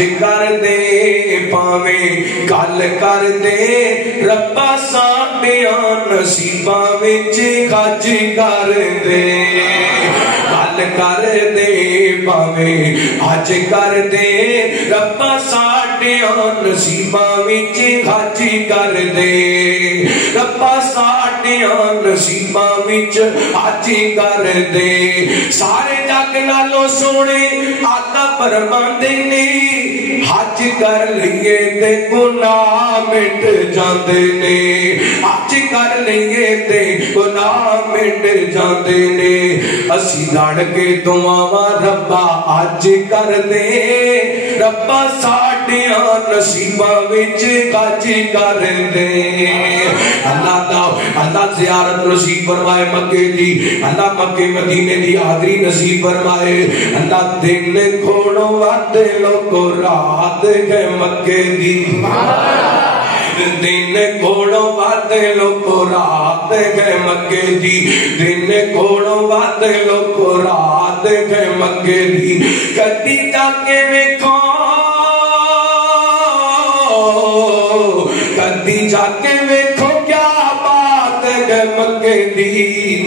اج کر دے پاویں کل کر دے ربا ساڈیاں نصیباں وچ خرچ کر دے کل کر دے پاویں اج کر دے ربا ساڈیاں نصیباں وچ خرچ کر دے ربا ساڈیاں نصیباں وچ خرچ کر دے سارے جگ نالوں سونے آقا فرماندے نے حج کر لئیے تے گناہ مٹ جاندے نے حج کر لئیے تے گناہ مٹ جاندے نے اسی لڑ کے دعاواں ربا حج کر دے ربا ساڈیاں نصیباں وچ خرچ کر دے اللہ زیارت نصیب فرمائے مکے دی اللہ مکے مدینے دی حاضری نصیب فرمائے اللہ دن کھوڑو وعدے لوگو رات گئے مکے دی دن کھوڑو وعدے لوگو رات گئے مکے دی دن کھوڑو وعدے لوگو رات گئے مکے دی کدی جا کے ویکھو کدی جا کے ویکھو کیا بات ہے مکے دی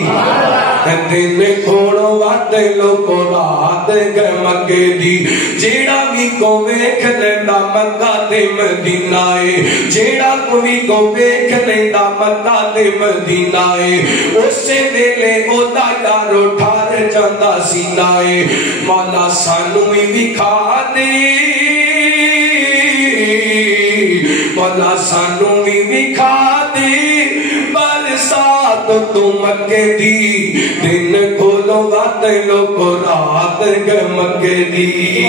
دن کھوڑو وعدے لوگو رات گئے مکے دی جیڑا بھی کو ویکھ لیندا مکہ تے مدینہ اے جیڑا کوئی کو ویکھ لیندا مکہ تے مدینہ اے اسے ویلے اودا یارو ٹھار جاندا سینہ اے مولا سانو وی وکھا دے مولا سانو وی وکھا دے برسات تو مکے دی دن کھولو وعدے لوگو رات گئے مکے دی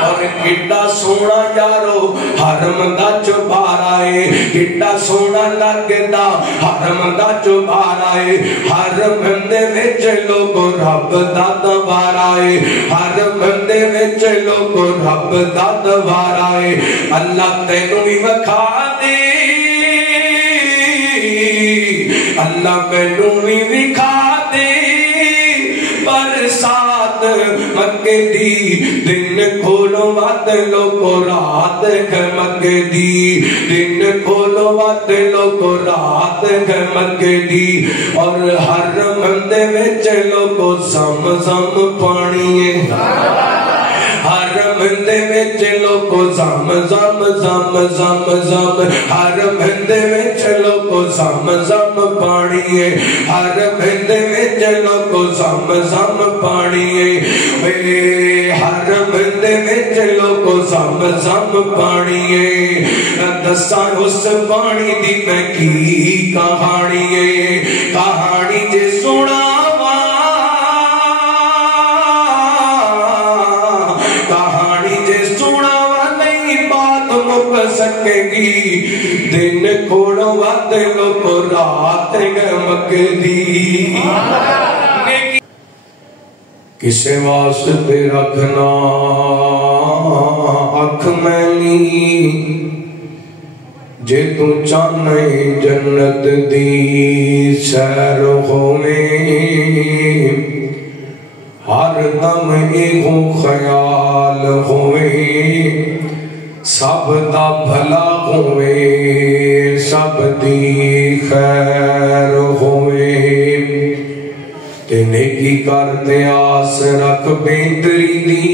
اور کڈا سونا یارو حرم دا چوبارا اے کڈا سونا لگدا حرم دا چوبارا اے حرم دے وچ لوگو رب دا دوارا اے حرم دے وچ لوگو رب دا دوارا اے اللہ تینوں وی وکھا دے اللہ مینوں وی وکھا دے برسات مکے دی دن کھولو وعدے لوگو رات گئے مکے دی دن کھولو وعدے لوگو رات گئے مکے دی اور حرم دے وچ لوگو زمزم پانی ہے حرم دے وچ لوگو زم زم زم زم زم حرم دے وچ لوگو زم زم پانی ہے حرم دے وچ لوگو زم زم پانی ہے حرم دے وچ لوگو زم زم پانی ہے دساں اس پانی دی میں کی کہانی ہے کہانی جے سنا سکے گی دن کھوڑو وعدے لوگو رات گئے مکے دی کسے واسطے رکھنا اکھ میلی جے تو چاہنے جنت دی سیر ہوئے ہر دم ایہو خیال ہوئے سب دا بھلا ہوئے سب دی خیر ہوئے تے نیکی کرتے آس رکھ بہتری دی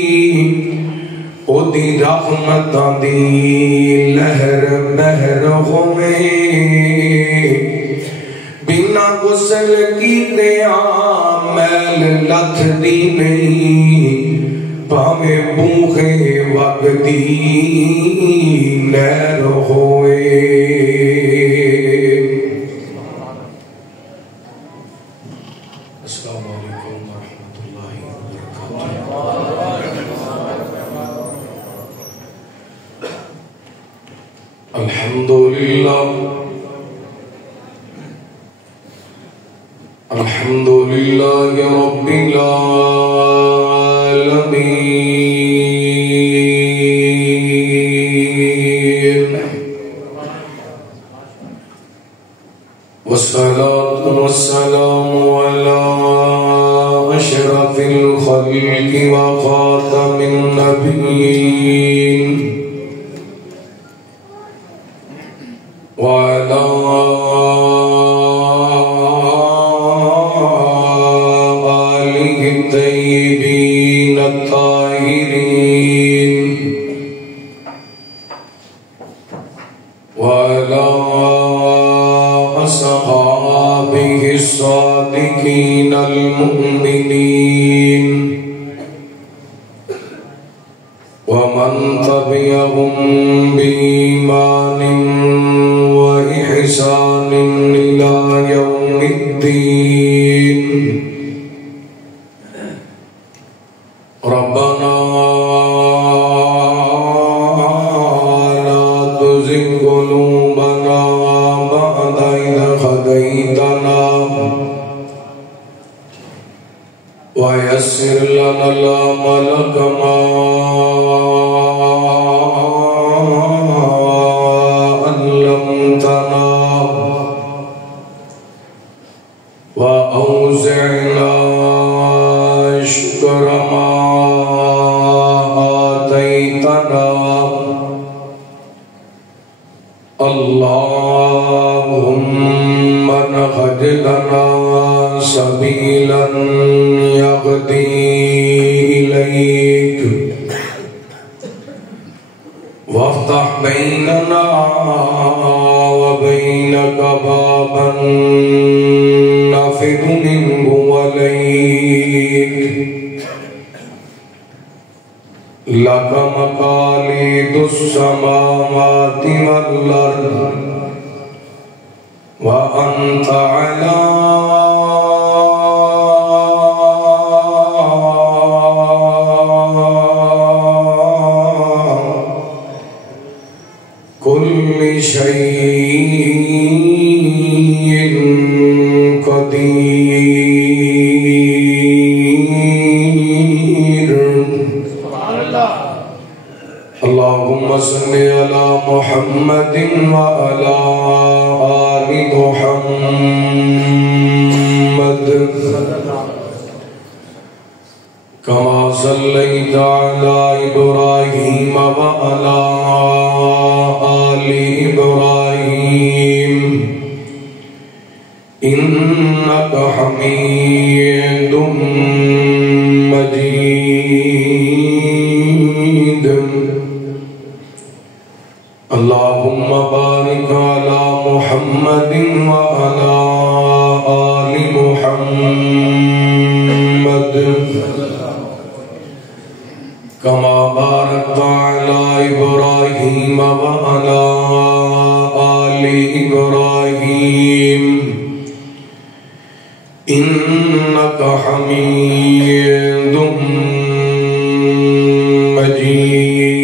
او دی رحمتاں دی لہر بہر ہوئے بنا غسل کیتے میل لتھ دی نہیں پاویں بوخے وقتی نیر ہوئے السلام علیکم ورحمۃ اللہ وبرکاتہ الحمدللہ الحمدللہ رب العالمین والصلاة والسلام على أشرف الخلق وخاتم النبيين ومن تبعهم بإيمان وإحسان إلى يوم الدين ربنا لا تزغ قلوبنا بعد إذ هديتنا ويسر لنا الأمل كما علمتنا وأوزعنا شكر ما آتيتنا اللهم نهد لنا سبيلا يهدي إليك وافتح بيننا وبينك بابا نفذ منه وليك لك مقاليد السماوات والأرض وأنت على كل شيء قدير. اللهم صل على محمد وعلى آل محمد كما صليت على إبراهيم وعلى آل إبراهيم إنك حميد مجيد. اللهم بارك على محمد وعلى آل محمد كما باركت على إبراهيم وعلى آل إبراهيم إنك حميد مجيد.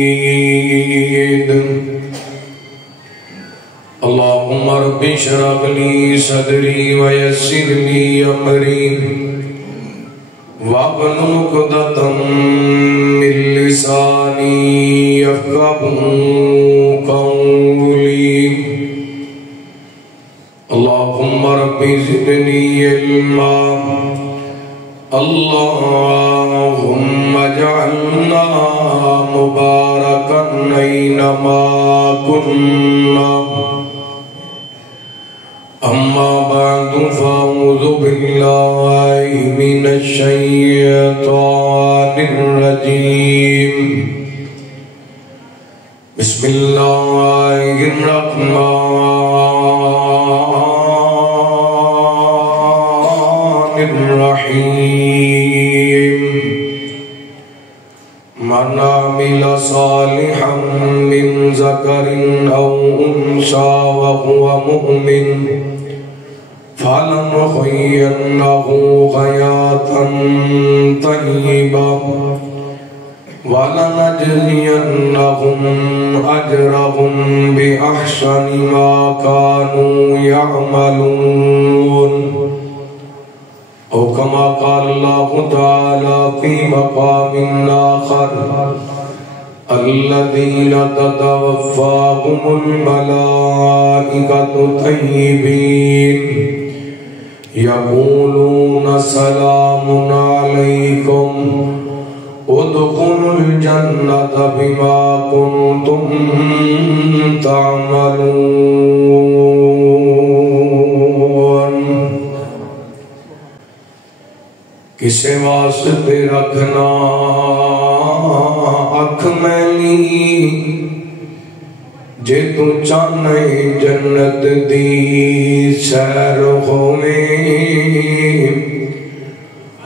اللهم رب اشرح لي صدري ويسر لي أمري واحلل عقدة من لساني يفقهوا قولي. اللهم رب زدني علما. اللهم اجعلنا مباركا أينما كنا. أما بعد فأعوذ بالله من الشيطان الرجيم. بسم الله الرحمن الرحيم. من عمل صالحا من ذكر أو أنثى وهو مؤمن فلنحيينه حياة طيبة ولنجزينهم أجرهم بأحسن ما كانوا يعملون. أو كما قال الله تعالى في مقام آخر الذين تتوفاهم الملائكة طيبين يقولون سلام عليكم ادخلوا الجنة بما كنتم تعملون. کسے واسطے رکھنا اکھ میلی جے تو چاہنے جنت دی سیر ہوئے.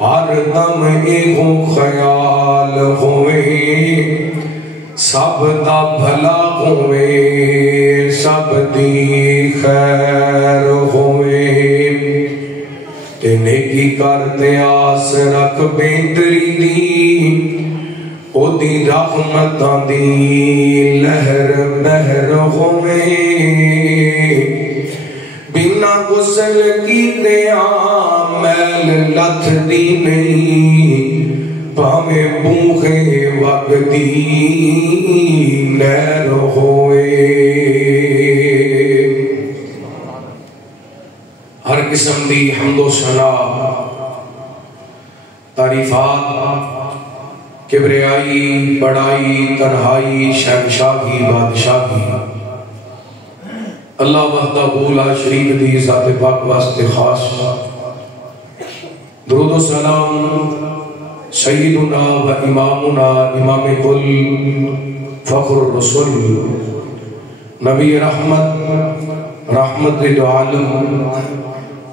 ہر دم ایک خیال ہوئے سب دا بھلا ہوئے سب دی خیر ہوئے تے نیکی کرتے آس رکھ بہتری دی او دی رحمتاں دی لہر بہر ہوئے بنا غسل کیتے میل لتھ دی نہیں پاوے بوخے وقتی نیر ہوئے ہر قسم دی حمد و ثنا تعریفات کبریائی بڑائی تنہائی شہنشاہی بادشاہی اللہ وحدہ لا شریک دی ذات پاک واسطے خاص درود و سلام سیدنا و امامنا امام کل فخر الرسول نبی رحمت رحمت للعالم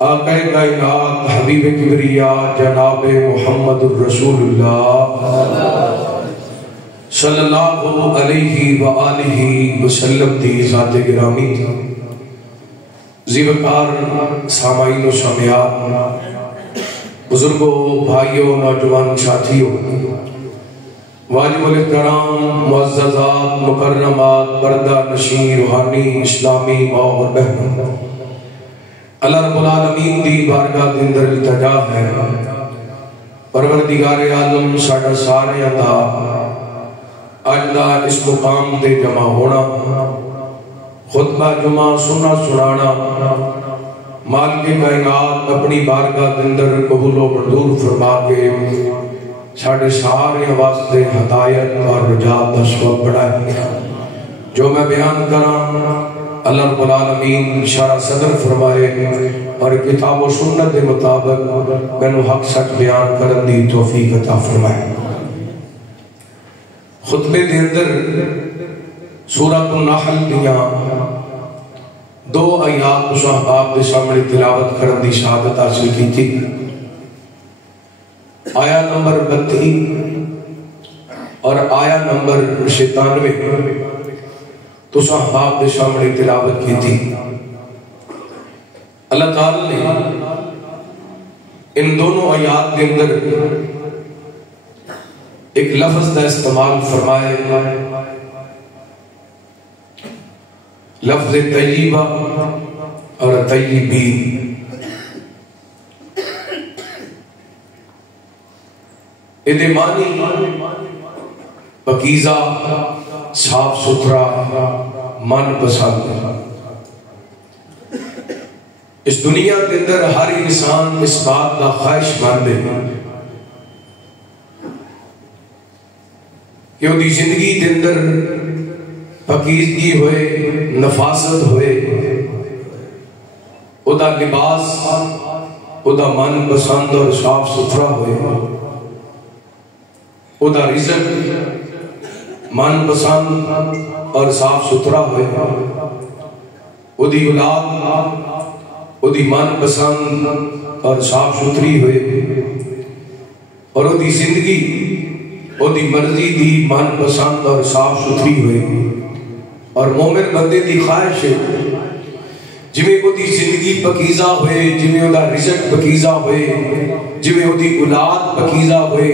آقا کائنات حبیب کبریا جناب محمد الرسول اللہ صلی اللہ علیہ وآلہ وسلم دی ذات گرامی زیبکار سامعین و سامعات بزرگوں بھائیوں نوجوان ساتھیوں واجب الاحترام معززات مکرمات پردہ نشین روحانی اسلامی ماں اور بہن اللہ رب العالمین دی بارگاہ دے اندر التجا ہے پروردگار عالم ساڈا سارے دا اج دا اس مقام تے جمع ہونا خطبہ جمعہ سننا سنانا مالک کائنات اپنی بارگاہ دے اندر قبول و منظور فرما کے ساڈے سارے واسطے ہدایت اور رجات دا سبب بڑھائے جو میں بیان کراں اللہ رب العالمین شرح صدر فرمائے اور کتاب و سنت کے مطابق میں حق سچ بیان کرن دی توفیق عطا فرمائے خطبے دے اندر سورۃ النحل دیاں دو آیات اس احباب دے سامنے تلاوت کرن دی شہادت حاصل کی تھی آیا نمبر 32 اور آیا نمبر 97 تو صحابہ دے سامنے تلاوت کی تھی اللہ تعالی نے ان دونوں آیات کے اندر ایک لفظ کا استعمال فرمائے لفظ طیبہ اور طیبی ادھے معنی پاکیزہ صاف ستھرا من پسند اس دنیا کے اندر ہر انسان اس بات کا خواہش مند ہے کہ وہ زندگی کے اندر پاکیزگی ہوئے نفاست ہوئے وہ دا لباس وہ دا من پسند اور صاف ستھرا ہوئے وہ دا رزق من پسند اور صاف ستھرا ہوئے وہ دی اولاد وہ دی من پسند اور صاف ستھری ہوئے اور وہ دی زندگی وہ دی مرضی دی من پسند اور صاف ستھری ہوئے اور مومن بندے دی خواہش ہے جویں وہ دی زندگی پاکیزہ ہوئے جویں وہ دا رزق پاکیزہ ہوئے جویں وہ دی اولاد پاکیزہ ہوئے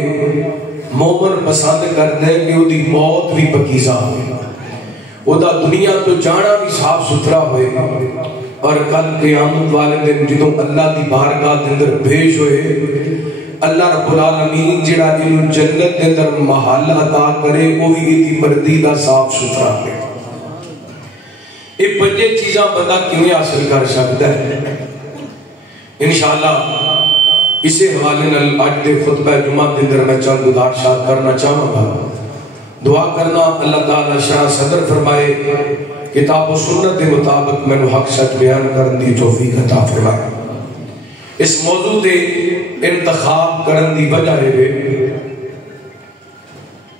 مومن پسند کرتا ہے کہ وہ دی موت بھی پاکیزہ ہوئے وہ دا دنیا تو جانا بھی صاف ستھرا ہوئے اور کل قیامت والے دن جدوں اللہ دی بارگاہ دے اندر پیش ہوئے اللہ رب العالمین جڑا انہوں جنت دے اندر محل عطا کرے وہ بھی دی مرضی دا صاف ستھرا ہے یہ پنجے چیزاں بندہ کیوں حاصل کر سکتا ہے انشاءاللہ اسے حوالے نال آج دے خطبہ جمعہ دے اندر میں چند گزارشات کرنا چاہوں گا دعا کرنا اللہ تعالی شرح صدر فرمائے کتاب و سنت کے مطابق میں حق سچ بیان کرن دی توفیق عطا فرمائے اس موضوع دے انتخاب کرن دی وجہ ہے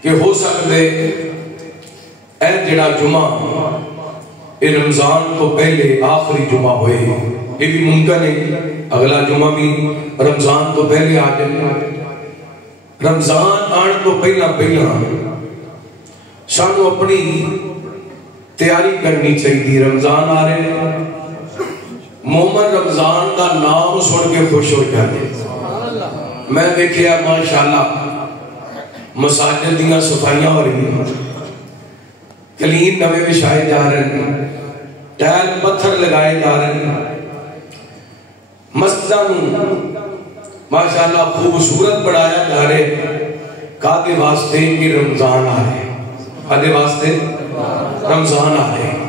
کہ ہو سکتے اے جڑا جمعہ اے رمضان کو پہلے آخری جمعہ ہوئے یہ بھی ممکن ہے اگلا جمعہ بھی رمضان تو پہلے آ جائے رمضان آن تو پہلا سانو اپنی تیاری کرنی چاہیے. رمضان آ رہے ہیں، مومن رمضان کا نام سن کے خوش ہو جاتے. میں دیکھیا ماشاءاللہ مساجد دیاں صفائیاں ہو رہی ہیں، کلین نوے بچھائے جا رہے ہیں، ٹائل پتھر لگائے جا رہے ہیں، مسجداں ماشاءاللہ خوبصورت بڑھایا جا رہے ہیں. کادے واسطے کہ رمضان آ رہے ہیں، کادے واسطے رمضان آ رہے ہیں.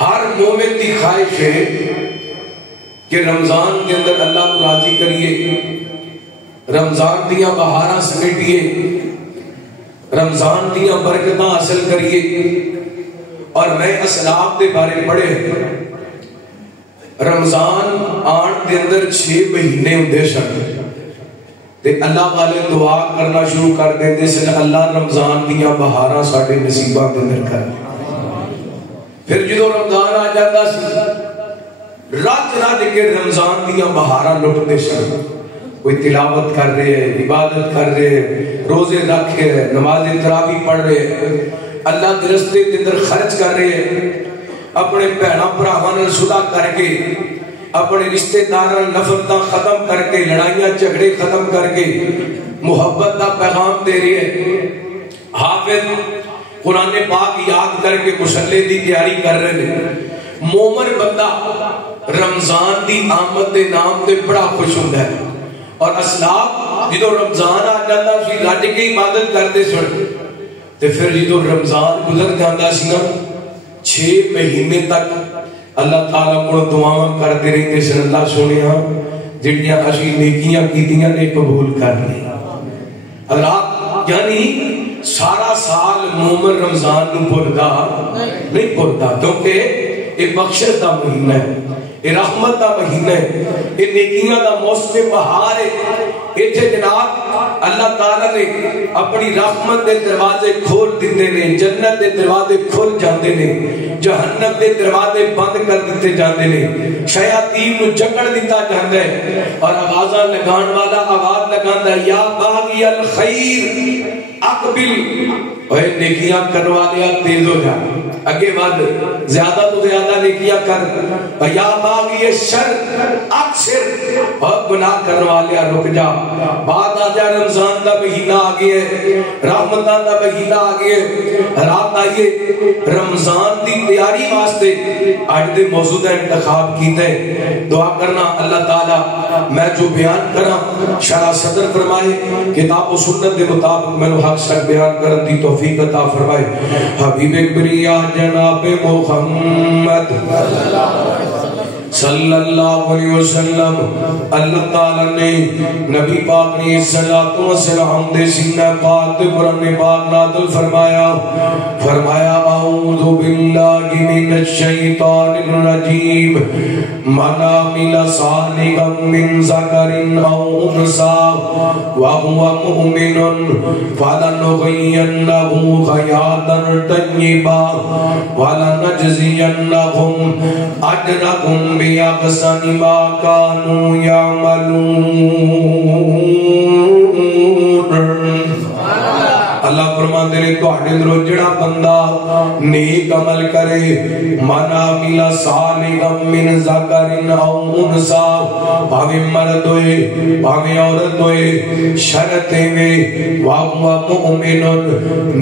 ہر مومن کی خواہش ہے کہ رمضان کے اندر اللہ کو راضی کریے، رمضان دیاں بہاراں سمیٹیے، رمضان دیاں برکتاں حاصل کریے. اور میں اسلاف دے بارے پڑھے، رمضان آن دے اندر 6 مہینے ہوندے سن تے اللہ والے دعا کرنا شروع کر دیندے سن، اللہ رمضان دیاں بہاراں ساڈے نصیباں دے اندر کر. پھر جدو رمضان آ جاتا سی، رج رج کے رمضان دیاں بہاراں لٹدے سن. کوئی تلاوت کر رہے ہیں، عبادت کر رہے ہیں، روزے رکھ رہے ہیں، نماز تراویح پڑھ رہے ہیں، اللہ کے راستے کے اندر خرچ کر رہے ہیں، اپنے بہناں بھراواں نال صلح کر کے، اپنے رشتے داراں نفرتاں ختم کر کے، لڑائیاں جھگڑے ختم کر کے محبت کا پیغام دے رہے ہیں. حافظ قرآن پاک یاد کر کے مصلی دی تیاری کر رہے ہیں. مومن بندہ رمضان دی آمد دے نام تے بڑا خوش ہوندا ہے. اور اسلاف جدو رمضان آ جاتا سی رج کے عبادت کرتے سن، تے پھر جدو رمضان گزر جاتا سی نا 6 مہینے تک اللہ تعالیٰ کو دعاواں کرتے رہتے سن، اللہ سونیا جڑیاں اسی نیکیاں کیتیاں نے قبول کر لی. اللہ یعنی سارا سال مومن رمضان نو بھولدا نہیں بھولدا، کیونکہ یہ بخشش دا مہینہ ہے، یہ رحمت دا مہینہ ہے، یہ نیکیاں دا موسم بہار ہے. ایتھے جناب اللہ تعالیٰ نے اپنی رحمت دے دروازے کھول دیتے نے، جنت دے دروازے کھل جاندے نے، جہنم دے دروازے بند کر دیتے جاندے نے، شیاطین نو جکڑ دیتا جاندا ہے. اور آوازاں لگان والا آواز لگاندا ہے، یا باغی الخیر اقبل، اے نیکیاں کرنے والے تیز ہو جا، اگے ود، زیادہ تو زیادہ نیکیاں کر. یا باغی الشر اکثر، اور گناہ کرنے والے رک جا. بات آ جا رمضان دا مہینہ آ گیا ہے، رحمتاں دا مہینہ آ گیا ہے. رات آئیے رمضان دی تیاری واسطے اج دے موضوع دا انتخاب کیتا ہے. دعا کرنا اللہ تعالی میں جو بیان کراں شرح صدر فرمائے، کتاب و سنت دے مطابق میں حق سچ بیان کرن دی توفیق عطا فرمائے. حبیب بریا جناب محمد صلی اللہ علیہ وسلم، اللہ تعالیٰ نے نبی پاک نے صلاۃ و سلام دے سینہ پاک تے قرآن پاک نازل فرمایا اعوذ باللہ من الشیطان الرجیم، من عمل صالحا من ذکر او انثی وهو مؤمن فلنحیینہ حیاتا طیبا ولنجزینہم اجرہم بِأَحْسَنِ مَا كَانُوا يَعْمَلُونَ. اللہ فرماتے ہیں تواڈے اندروں جڑا بندہ نیک عمل کرے، من عمل صالحا من ذکر او انثی، بھاویں مرد ہوئے بھاویں عورت ہوئے، شرط ہے وَهُوَ مُؤْمِنٌ،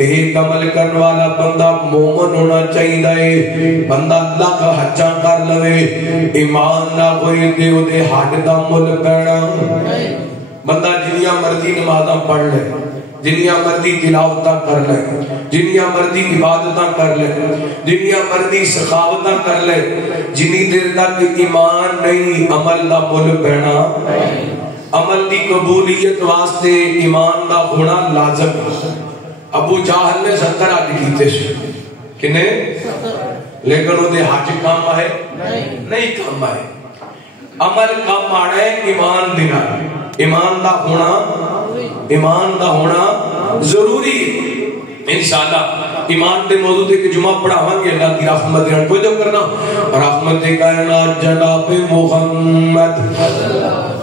نیک عمل کرنے والا بندہ مومن ہونا چاہیے. بندہ اللہ کا حجاں کر لوے، ایمان نہ ہوئے تے او دے حج دا مل پینا. بندہ جنیاں مرضی نمازاں پڑھ لے، جنیاں مرضی تلاوتاں کر لے، جنیاں مرضی عبادتاں کر لے، جنیاں مرضی سخاوتاں کر لے، جنی دیر تک ایمان نہیں عمل دا مل پینا. عمل دی قبولیت واسطے ایمان دا ہونا لازم ہے. ابو جہل نے 70 حج کیتے سے، کنے؟ لیکن وہ دے حج کام آئے نہیں کام آئے. عمل کام آڑے ایمان دینا، ایمان دا ہونا ضروری ہے. انشاءاللہ ایمان دے موضوع دے کہ جمعہ پڑھاواں گے اللہ کی رحمت دینا کوئی جو کرنا. رحمت کائنات جناب محمد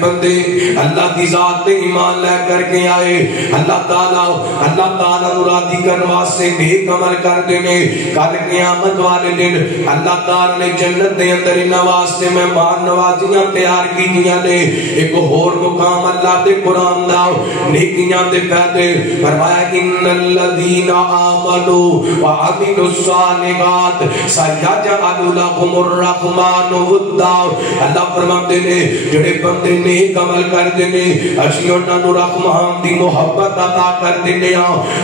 بندے اللہ کی ذات تے ایمان لے کر کے آئے اللہ تعالیٰ مرادی کرنے واسطے نیک عمل کر دینے کل قیامت والے دن اللہ تعالیٰ نے جنت دے اندر انہاں واسطے مہمان نوازیاں تیار کیتیاں نے ایک اور مقام اللہ دے قرآن دا نیکیاں دے فائدے فرمایا ان الذین آمنوا وعملوا الصالحات سیجعل لهم الرحمن ودا اللہ فرماتے نے جڑے بندے نیک عمل کر دینے اسی انہاں نوں رحمان دی محبت عطا کر دینے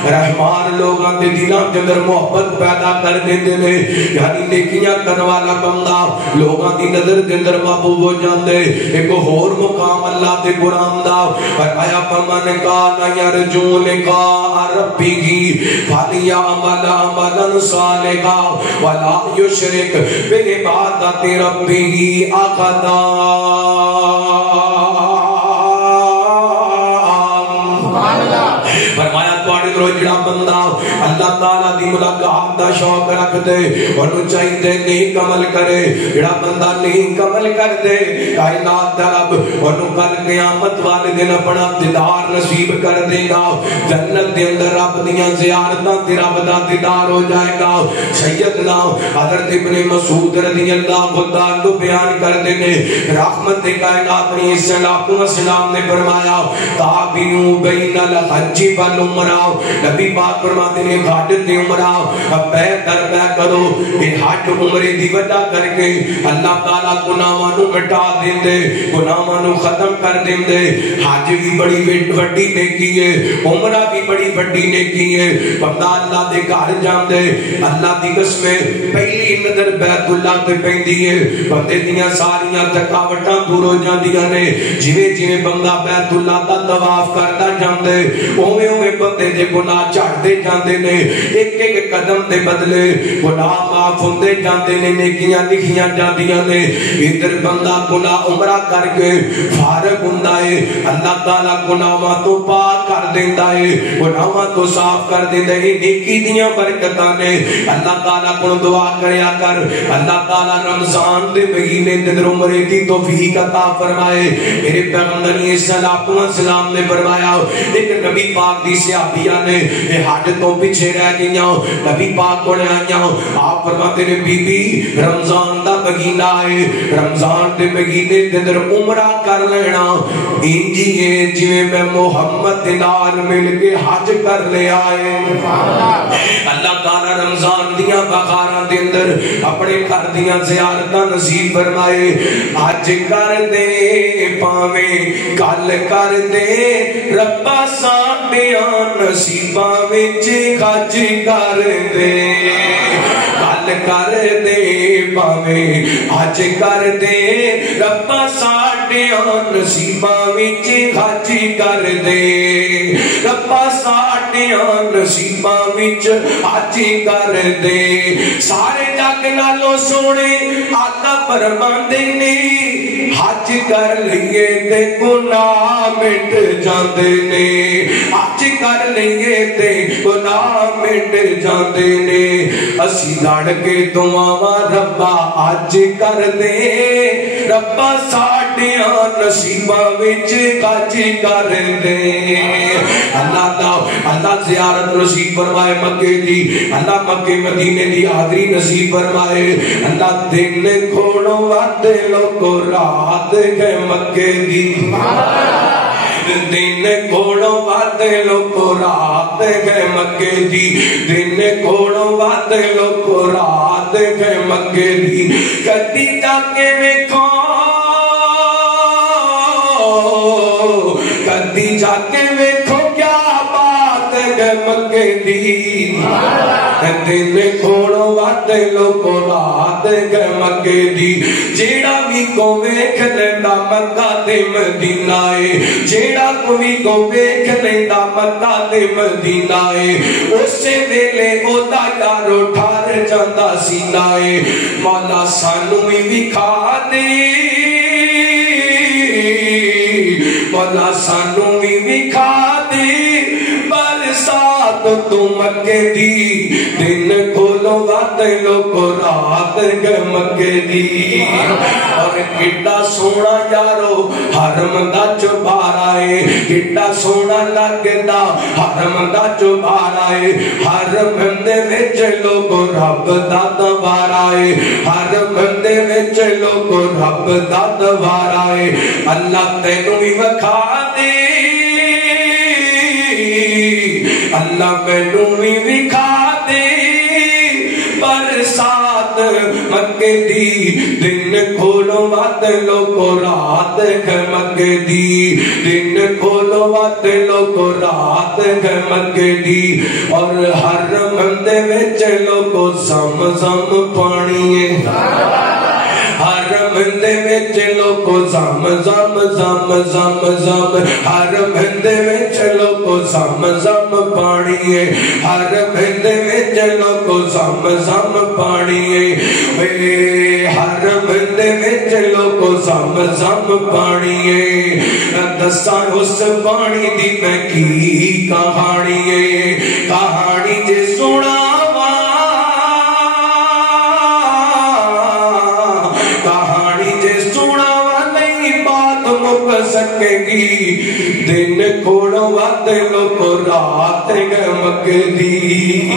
رحمان لوگاں دے دلاں دے اندر محبت پیدا کر دیندے نے یعنی نیکیاں کرن والا بندہ لوگاں دی نظر دے اندر محبوب ہو جاندے ایک اور مقام اللہ دے قرآن دا فرمایا فمن کان یرجو لقاء ربہ فلیعمل عملا صالحا ولا یشرک بعبادت ربہ احدا فرمایا تواڈے درو جڑا بندہ اللہ تعالیٰ دی ملاقات دا شوق رکھ دے انہوں چاہیے نیک عمل کرے جڑا بندہ نیک عمل کر دے کائنات دا رب انہوں کل قیامت والے دن اپنا دیدار نصیب کر دے گا جنت دے اندر رب دیاں زیارتاں تے رب دا دیدار ہو جائے گا سیدنا حضرت ابن مسعود رضی اللہ عنہ بیان کر دینے رحمت کائنات علیہ السلام نے فرمایا تابعوا بین الحج والعمرہ نبی پاک فرماتے ہیں حج تے عمرہ پے در پے کرو یہ حج عمرے دی وجہ کر کے اللہ تعالیٰ گناہاں نوں مٹا دیندے گناہاں نوں ختم کر دیندے حج بھی بڑی وڈی نیکی ہے عمرہ بھی بڑی وڈی نیکی ہے بندہ اللہ دے گھر جاندے اللہ دی قسم پہلی نظر بیت اللہ تے پیندی ہے بندے دیاں ساریاں تھکاوٹاں دور ہو جاندیاں نے جویں جویں بندہ بیت اللہ دا طواف کردا جاندے اوویں اوویں بندے دے گناہ چڑھدے جاندے نے ایک ایک قدم دے بدلے گناہ معاف ہوندے جاندے نے نیکیاں لکھیاں جاندیاں نے ادھر بندہ گناہ عمرہ کر کے فارغ ہوندا ہے اللہ تعالیٰ گناہاں تو پاک کر دیندا ہے گناہاں تو صاف کر دیندا ہے نیکی دیاں برکتاں نے اللہ تعالیٰ کو دعا کریا کر اللہ تعالیٰ رمضان دے مہینے دے اندر عمرے دی توفیق عطا فرمائے میرے پیغمبر علیہ السلام نے فرمایا ایک نبی پاک دی صحابیہ نے حج تو پیچھے رہ گئیاں نبی پاک کو آئیاں آپ فرماتے نے بی بی رمضان دا مہینہ ہے رمضان دے مہینے دے اندر عمرہ کر لینا انجی ہے جویں میں محمد نال مل کے حج کر لے آئے اللہ تعالیٰ رمضان دیاں بخاراں دے اندر اپنے گھر دیاں زیارتاں نصیب فرمائے حج کر دے پاویں کل کر دے ربا ساڈیاں نصیباں وچ خرچ کر دے کل کر دے پاویں حج کر دے ربا ساڈیاں نصیباں وچ خرچ کر دے ربا ساڈیاں نصیباں وچ حج کر دے سارے جگ نالوں سونے آقا فرماندے نے حج کر لئیے تے گناہ مٹ جاندے نے حج کر لئیے تے گناہ مٹ جاندے نے اسی لڑ کے دعاواں ربا حج کر دے ربا ساڈیاں نصیباں وچ حج کر دے اللہ زیارت نصیب فرمائے مکے دی اللہ مکے مدینے دی حاضری نصیب فرمائے اللہ دن کھوڑو وقت لوگو رات گئے مکے دی دن کھوڑو وقت لوگو رات گئے مکے دی دن کھوڑو وقت لوگو رات گئے مکے دی کدی جا کے ویکھو کدی جا کے ویکھو کیا بات گئے مکے دی دن کھوڑو وقت لوگو رات گئے مکے دی جیڑا بھی کو ویکھ لیندا مکہ تے مدینہ ہے جیڑا کوئی کو ویکھ لیندا مکہ تے مدینہ ہے اسے ویلے اودا یارو ٹھار جاندا سینہ ہے مولا سانو بھی وکھا دے مولا سانو بھی وکھا دے برسات رات تو مکے دی دن کھولو وات لوگو رات گئے مکے دی اور کڈا سونا یارو حرم دا چوبارا ہے کڈا سونا لگدا حرم دا چوبارا ہے حرم دے وچ لوگو رب دا دوارا ہے حرم دے وچ لوگو رب دا دوارا ہے اللہ تینوں بھی وکھا دے اللہ مینوں بھی وکھا دے برسات مکے دی دن کھولو وات لوگو رات گئے مکے دی دن کھولو وات لوگو رات گئے مکے دی اور حرم دے وچ لوگو زم پانی ہے حرم دے وچ لوگو زم حرم دے وچ لوگو زم پانی ہے حرم دے وچ لوگو زم پانی ہے حرم دے وچ لوگو زم پانی ہے دساں اس پانی دی میں کی کہانی ہے کہانی جے سنا سکے گی دن کھوڑو وقت لوگو رات گئے مکے دی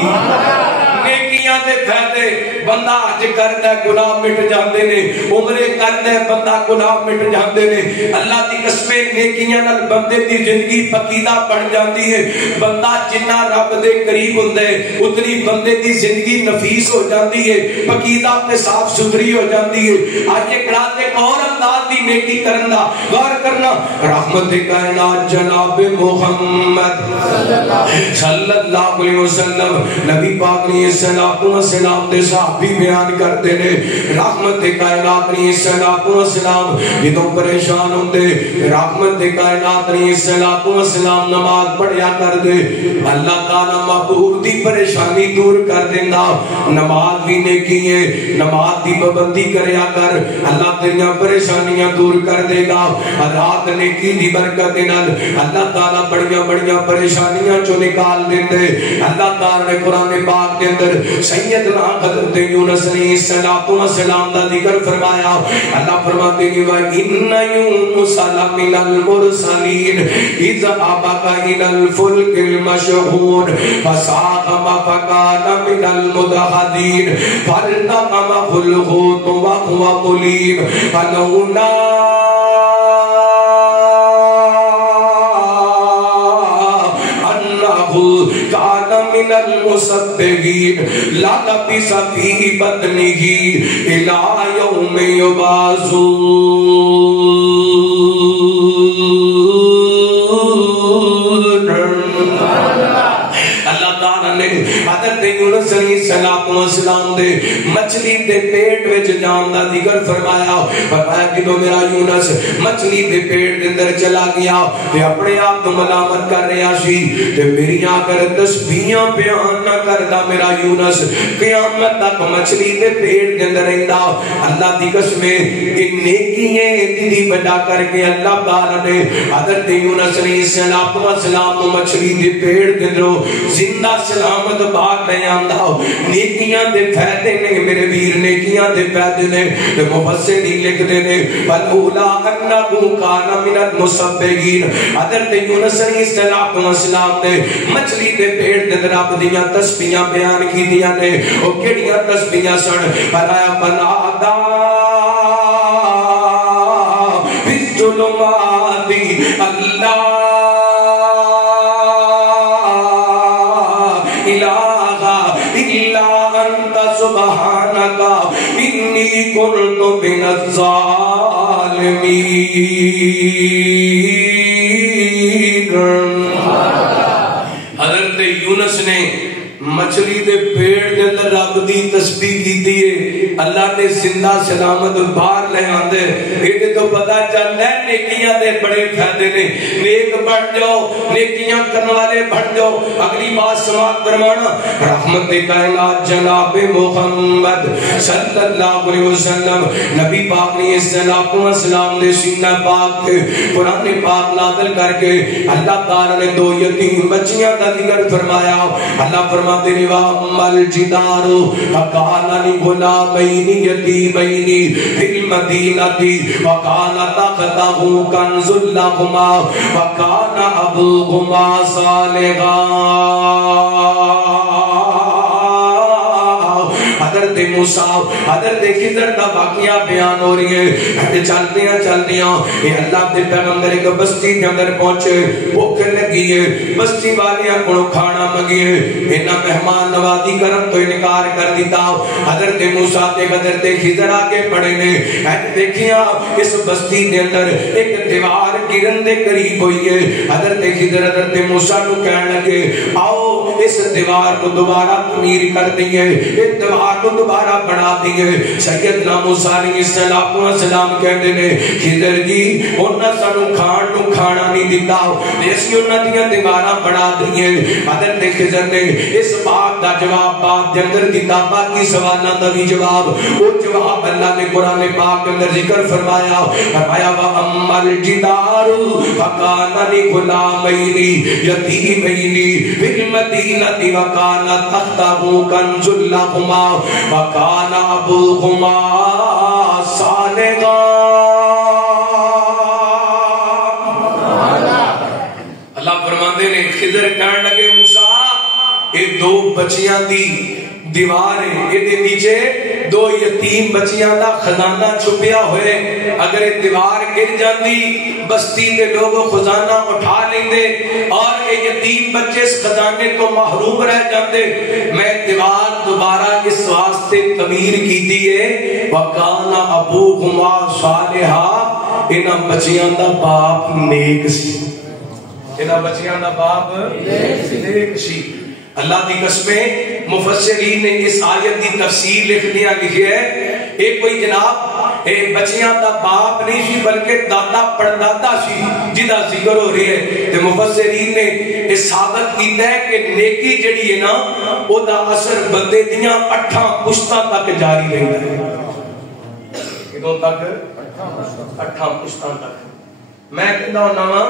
نیکیاں دے فائدے بندہ حج کرتا ہے گناہ مٹ جاندے نے عمرے کرتا ہے بندہ گناہ مٹ جاندے نے اللہ دی قسمیں نیکیاں نال بندے دی زندگی پکیدہ بن جاندی ہے بندہ جنہ رب دے قریب ہوندا ہے اتنی بندے دی زندگی نفیس ہو جاندی ہے پکیدہ تے صاف ستھری ہو جاندی ہے اج ایک رات ایک اور انداز دی نیکی کرن دا غور کرنا رحمت کائنات جناب محمد صلی اللہ علیہ وسلم نبی پاک علیہ السلام دے صحابی بیان کرتے نے رحمت کائنات علیہ السلام جدوں پریشان ہوندے رحمت کائنات علیہ السلام نماز پڑھیا کر دے اللہ تعالی محبوب دی پریشانی دور کر دیندا نماز بھی نیکی ہے نماز دی پابندی کریا کر اللہ تیریاں پریشانیاں دور کر دے گا رات نیکی دی برکت نال اللہ تعالی بڑیاں بڑیاں پریشانیاں چوں نکال دیندے اللہ تعالی نے قرآن پاک کے اندر سیدنا حضرت یونس علیہ السلام دا ذکر فرمایا اللہ فرماتے ہیں وَإِنَّ يُونُسَ لَمِنَ الْمُرْسَلِينَ إِذْ أَبَقَ إِلَى الْفُلْكِ الْمَشْحُونِ فَسَاهَمَ فَكَانَ مِنَ الْمُدْحَضِينَ فَالْتَقَمَهُ الْحُوتُ وَهُوَ مُلِيمٌ فَلَوْلَا كان من المسبحين للبث في بطنه إلى يوم يبعثون اللہ تعالیٰ نے حضرت یونس علیہ السلام دے مچھلی دے پیٹ وچ جان دا ذکر فرمایا جدوں میرا یونس مچھلی دے پیٹ دے اندر چلا گیا تے اپنے آپ کو ملامت کر رہا سی تے میری کر تسبیحاں بیان نہ کردا میرا یونس قیامت تک مچھلی دے پیٹ دے اندر رہندا اللہ دی قسم کہ نیکیاں دی وجہ کر کے اللہ تعالیٰ نے حضرت یونس علیہ السلام کو مچھلی دے پیٹ دے اندر زندہ سلامت باہر نہیں آندا نیکیاں دے فائدے نے میرے ویر نیکیاں دے فائدے نے تے مفسرین لکھدے نے فلولا انہ کان من المسبحین حضرت یونس علیہ السلام نے مچھلی دے پیٹ دے رب دیاں تسبیحاں بیان کیتیاں نے او کیڑیاں تسبیحاں سن فرمایا بنادا بالظلمات اللہ سبحانك إني كنت من الظالمين حضرت یونس نے مچھلی دے پیڑ دے اندر رب دی تسبیح کیتی ہے اللہ نے زندہ سلامت باہر لے آندے یہ تو پتہ چلتا ہے نیکیاں دے بڑے فائدے نے نیک بن جاؤ نیکیاں کرنے والے بن جاؤ اگلی بات سماعت فرمانا رحمت کائنات جناب محمد صلی اللہ علیہ وسلم نبی پاک نے الصلوۃ والسلام دے سینہ پاک قرآن پاک نازل کر کے اللہ تعالی نے دو یتیم بچیاں کا ذکر فرمایا اللہ فرماتے ہیں وَأَمَّا الْجِدَارُ فَكَانَ لِغُلَامَيْنِ يَتِيمَيْنِ فِي الْمَدِينَةِ وَكَانَ تَحْتَهُ كَنْزٌ لَهُمَا وَكَانَ أَبُوهُمَا صَالِحًا حضرت موسیٰ حضرت خضر کا واقعہ بیان ہو رہی ہے چلتے ہیں یہ اللہ دے پیغمبر ایک بستی کے اندر پہنچے بھوک لگی ہے بستی والیاں کو کھانا منگی ہے انہاں مہمان نوازی کرن تو انکار کر دیتا حضرت موسیٰ تے حضرت خضر آگے پڑے نے دیکھیا اس بستی کے اندر ایک دیوار گرن دے قریب ہوئی ہے حضرت خضر حضرت موسیٰ کو کہنے لگے آؤ اس دیوار کو دوبارہ تعمیر کر دیں اس دیوار کو دوبارہ بنا دیئے سیدنا موسیٰ علیہ السلام کہتے ہیں خضر جی انہاں سانو کھان نو کھانا نہیں دیتا ایسی انہاں دیاں دیواراں بنا دیئے حضرت خضر نے اس بات دا جواب بات دے اندر دیتا باقی سوالہ دا بھی جواب وہ جواب اللہ نے قرآن پاک کے اندر ذکر فرمایا وَأَمَّا الْجِدَارُ فَكَانَ لِغُلَامَيْنِ يَتِيمَيْنِ فِي الْمَدِينَةِ وَكَانَ تَحْتَهُ كَنْزٌ لَهُمَا وَكَانَ أَبُوهُمَا صَالِحًا اللہ فرماندے نے خضر کہنے لگے موسیٰ یہ دو بچیاں دی دیوار ہے یہ نیچے دو یتیم بچیاں دا خزانہ چھپیا ہوئے اگر یہ دیوار گر جاندی بستی دے لوگوں خزانہ اٹھا لیں دے اور یہ یتیم بچے اس خزانے تو محروم رہ جاندے میں دیوار دوبارہ اس واسطے تعمیر کی دیئے وَقَانَ أَبُوهُمَا صَالِحًا انہاں بچیاں دا باپ نیک سی انہاں بچیاں دا باپ نیک سی اللہ دی قسمیں مفسرین نے اس آیت دی تفسیر لکھنیاں لکھی ہے ایک کوئی جناب ایک بچیاں دا باپ نہیں سی بلکہ دادا پردادا سی جدا ذکر ہو رہی ہے تو مفسرین نے اس ثابت کیتا ہے کہ نیکی جڑی ہے نا او دا اثر بندے دیاں 8 پشتاں تک جاری رہتا ہے کدوں تک 8 پشتاں تک میں کہتا ہوں نا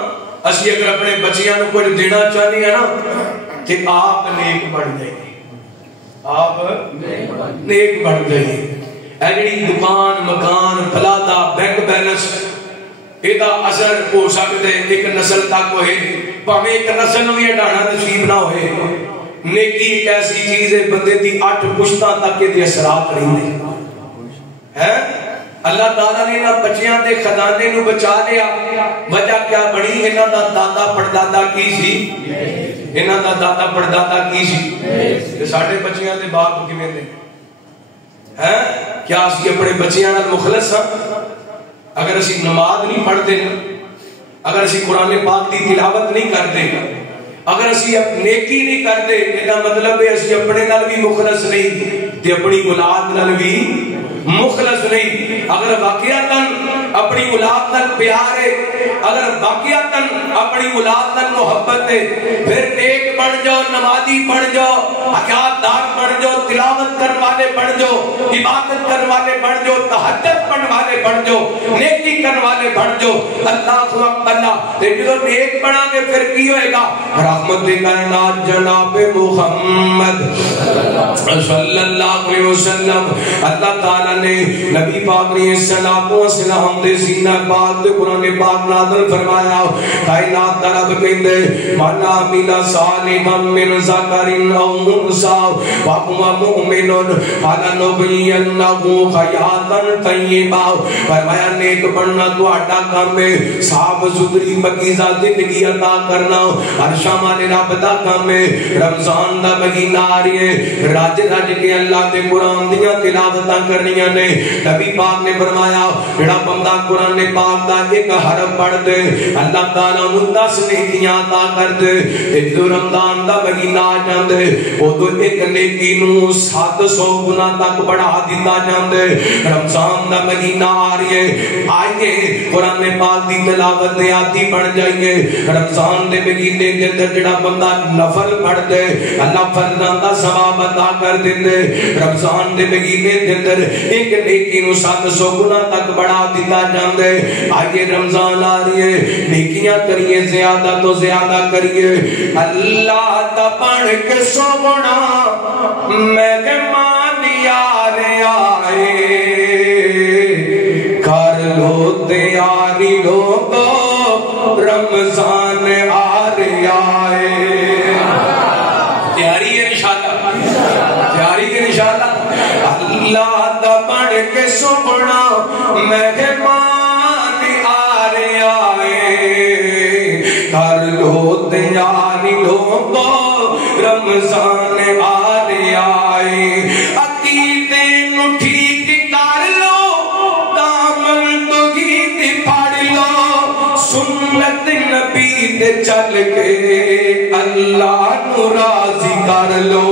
اسی اگر اپنے بچیاں نو کچھ دینا چاہنی ہے نا کہ آپ نیک بن گئے آپ نیک بن گئے ایجڑی دکان مکان پلادا بینک بیلنس یہ اثر ہو سکتے ایک نسل تک ہوئے پاویں ایک نسل نو بھی ہٹانا نصیب نہ ہوئے نیکی ایک ایسی چیز ہے بندے دی 8 پشتاں تک کے اثرات رہندے ہیں اللہ تعالیٰ نے انہاں بچیاں دے خزانے نو بچا لیا وجہ کیا بڑی انہاں دا دادا پردادا کی سی انہاں دا دادا پردادا کی سی ساڈے بچیاں دے باپ کیویں نے ہیں کیا اسی اپنے بچیاں نال مخلص ہاں اگر اسی نماز نہیں پڑھتے اگر اسی قرآن پاک دی تلاوت نہیں کرتے اگر اسی نیکی نہیں کرتے یہ مطلب ہے اسی اپنے نال بھی مخلص نہیں تے اپنی اولاد نال بھی مخلص نہیں اگر واقعاتاً اپنی اولاد نال پیار ہے اگر واقعاتاً اپنی اولاد نال محبت ہے پھر نیک بن جاؤ نمازی بن جاؤ حیات دار بن جاؤ تلاوت کرنے والے بن جاؤ عبادت کرنے والے بن جاؤ تہجد پڑھنے والے بن جاؤ نیکی کرنے والے بن جاؤ اللہ اللہ تے جو نیک بنا کے پھر کی ہوئے گا رحمت کائنات جناب محمد صلی اللہ علیہ وسلم اللہ تعالی نے نبی پاک نے الصلوۃ والسلام دے سینہ پاک تے قرآن پاک نازل فرمایا کائنات دا رب کہندے من عمل صالحا من ذکر او انثى وهو مؤمن تَيِّبٌ فَلَنُحْيِيَنَّهُ حَيَاةً طَيِّبَةً فرمایا نیک بننا تہاڈا کام ہے صاف ستھری پاکیزہ زندگی عطا کرنا ہر شام والے رب دا کام ہے رمضان دا مہینہ آ رہی ہے راج راج کے اللہ دے قرآن دیاں تلاوتاں کرنیاں نے نبی پاک نے فرمایا جڑا بندہ قرآن پاک دا ایک حرف پڑھ دے اللہ تعالیٰ نو 10 نیکیاں عطا کر دے جو رمضان دا مہینہ آ جاندے او تو ایک نیکی نو 700 گنا تک بڑھا دیتا جاندے رمضان دا مہینہ آ رہی ہے آئیے قرآن پاک دی تلاوت دے عادی بن جائیے رمضان دے مہینے دے اندر جڑا بندہ نفل پڑھ دے اللہ فرضاں دا ثواب عطا کر دیندے رمضان دے مہینے دے اندر ایک نیکی نو 700 گنا تک بڑھا دیتا جاندے آئیے رمضان آ رہی ہے نیکیاں کریے زیادہ تو زیادہ کریے اللہ دا پڑھ کے سونا مہمان یار آئے کر لو تیاری لوگو رمضان آ رہا ہے تیاری ہے انشاءاللہ تیاری ہے انشاءاللہ اللہ دا پڑھ کے سونا مہمان آ رہا ہے کر لو تیاری لوگو رمضان آ رہا ہے عقیدے نو ٹھیک کر لو دامن تو گیت پھاڑ لو سنت نبی تے چل کے اللہ نو راضی کر لو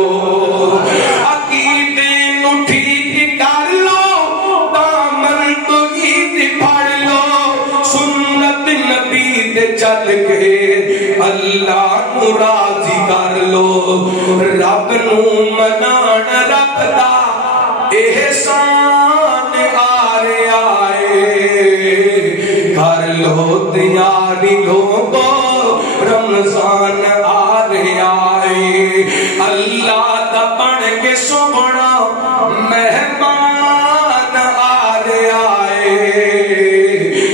عقیدے نو ٹھیک کر لو دامن تو گیت پھاڑ لو سنت نبی تے چل کے اللہ نو راضی کر لو رب نو منان رب دا احسان آ رہا ہے کر لو تیاری لوگو رمضان آ رہا ہے اللہ دا بن کے سونا مہمان آ رہا ہے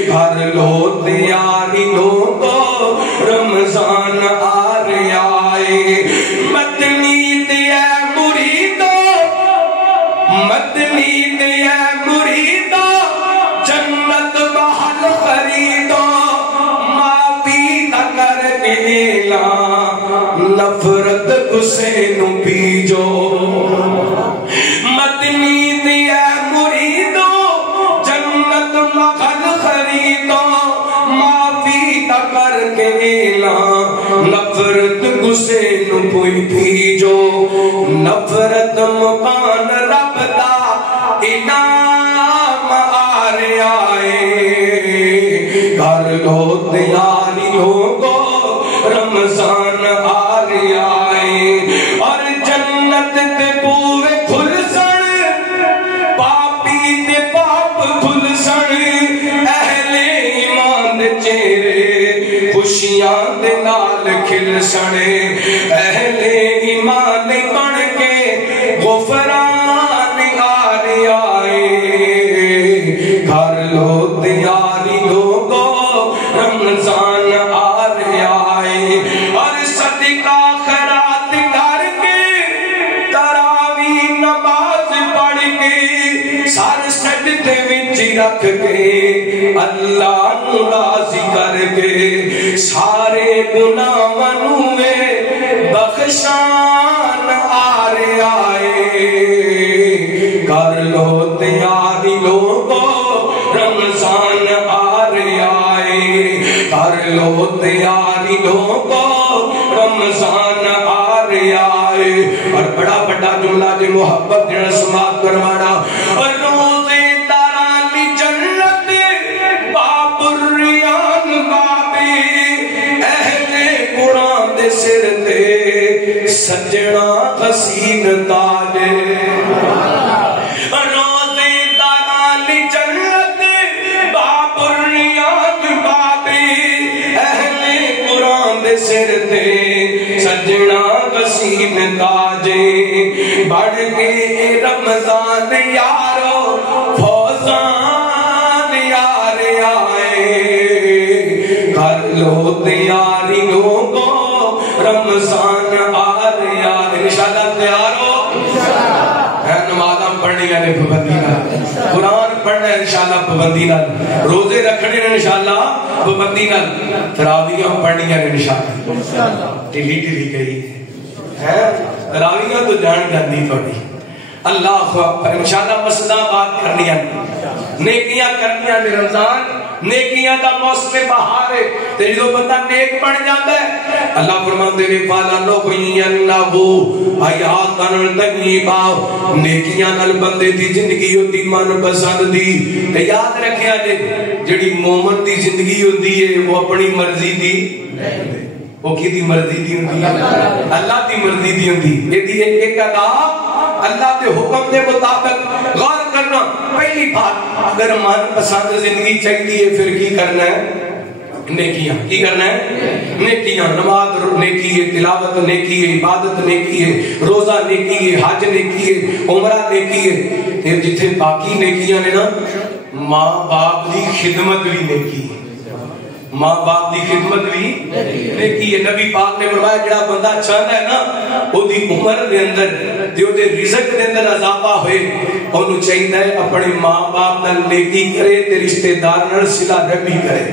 کر لو تیاری لوگو رمضان آ رہا ہے مدنی دیا مریدو مدنی دیا مریدو جنت بحل خریدو معافی نہ کر دیلا نفرت غصے نو پیجو مدنی دیا مریدو جنت بحل خریدو معافی نہ کر دیلا نفرت غصے نو پیجو نفرت مکان رب دا انعام آ رہا ہے کر لو تیاری لوگو رمضان آ رہا ہے اور جنت تے بوئے کھل سن پاپی تے پاپ کھل سن اہل ایمان دے چہرے خوشیاں دے نال کھل سن اہل ایمان بن کے غفران آ رہا ہے کر لو تیاری لوگو رمضان آ رہا ہے اور صدقہ خیرات کر کے تراویح نماز پڑھ کے سر سجدے وچ رکھ کے اللہ نو راضی کر کے سارے گناہاں نو بخشان آ رہا ہے کر لو تیاری لوگو رمضان آ رہا ہے کر لو تیاری لوگو رمضان آ رہا ہے اور بڑا بڑا جملہ دے محبت جنہ سماعت کروانا اور روزے دارانی جنت باب الریان بابی اہل قرآن دے سر تے سجنا حسین تاج روزے دارانی جنت باب الریان بابی اہل قرآن دے سر تے سجنا حسین تاج بڑھ کے رمضان یارو فوزان یار آئے کر لو تیاری لوگو رمضان آ رہا ہے انشاءاللہ تیار ہو پڑھنیاں نے پابندی نال، قرآن پڑھنا ہے انشاءاللہ پابندی نال، روزے رکھنے نے انشاءاللہ پابندی نال، تراویحاں پڑھنیاں نے انشاءاللہ۔ ٹھیلی ٹھیلی گئی ہے تراویحاں تو جان جاندی تھوڑی، اللہ اکبر انشاءاللہ مسجداں بات کرنیاں، نیکیاں کرنیاں نے، رمضان نیکیاں دا موسم بہار ہے، تے جو بندہ نیک بن جاتا ہے اللہ فرماتے ہیں فَلَا نُحْيِيَنَّهُ حَيَاتًا طَيِّبَةً، نیکیاں نال بندے دی زندگی ہوتی من پسند دی۔ تے یاد رکھیا جے جڑی مومن دی زندگی ہوندی ہے وہ اپنی مرضی دی، وہ کی دی مرضی دی ہوندی ہے؟ اللہ دی مرضی دی ہوندی ہے۔ یہ دی ایک ادا اللہ کے حکم کے مطابق غور کرنا۔ پہلی بات اگر من پسند زندگی چاہیے پھر کی کرنا ہے؟ نیکیاں۔ کی کرنا ہے؟ نیکیاں۔ نماز نیکی ہے، تلاوت نیکی ہے، عبادت نیکی ہے، روزہ نیکی ہے، حج نیکی ہے، عمرہ نیکی ہے۔ پھر جتھے باقی نیکیاں نے نا، ماں باپ دی خدمت بھی نیکی ہے، ماں باپ دی خدمت بھی نیکی ہے۔ نبی پاک نے فرمایا جڑا بندہ چاہتا ہے نا او دی عمر دے اندر تے او دے رزق دے اندر اضافہ ہوئے، اونوں چاہیے اپنے ماں باپ نال نیکی کرے تے رشتہ دار نال صلہ رحمی کرے۔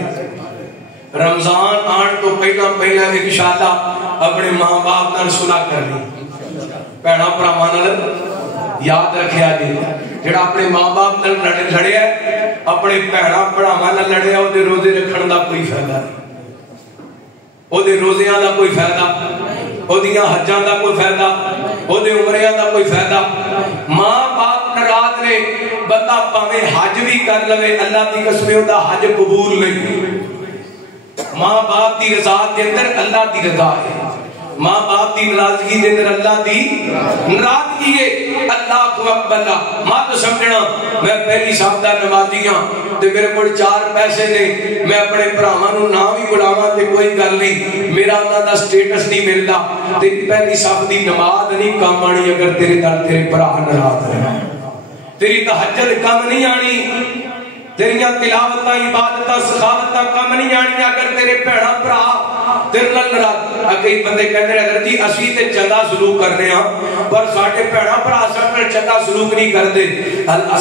رمضان آن تو پہلا انشاءاللہ اپنے ماں باپ نال صلح کرنی، بھیڑاں بھراواں نال یاد رکھیا جی جڑا اپنے ماں باپ نال لڑیا ہے، اپنے بھیڑاں بھراواں نال لڑیا، او دے روزے رکھن دا کوئی فائدہ نہیں، او دے روزیاں دا کوئی فائدہ، او دیاں حجاں دا کوئی فائدہ، او دے عمریاں دا کوئی فائدہ۔ ماں باپ ناراض نے، بندہ پاویں حج بھی کر لوے اللہ دی قسم او دا حج قبول نہیں۔ ماں باپ دی رضا دے اندر اللہ دی رضا ہے، ماں باپ دی ناراضگی دے اندر اللہ دی ناراضگی ہے۔ اللہ کو اکبر ماں تو سمجھنا میں پہلی صاحب دا نمازی ہاں تے میرے کول 4 پیسے نے، میں اپنے بھراواں نوں نہ بھی بلاواں تے کوئی گل نہیں، میرا انہاں دا سٹیٹس نہیں ملدا، تیری پہلی صاحب دی نماز نہیں کام آنی اگر تیرے نال تیرے بھرا ناراض ہے، تیری تہجد کم نہیں آنی، تیریاں تلاوتاں عبادتاں سخاوتاں کم نہیں آنی اگر تیرے بھیڑاں بھرا تیرے نال ناراض۔ کئی بندے کہندے نے حضرت جی اسی تے چنگا سلوک کرنے ہاں پر ساڈے بھیڑاں بھرا ساڈے نال چنگا سلوک نہیں کردے۔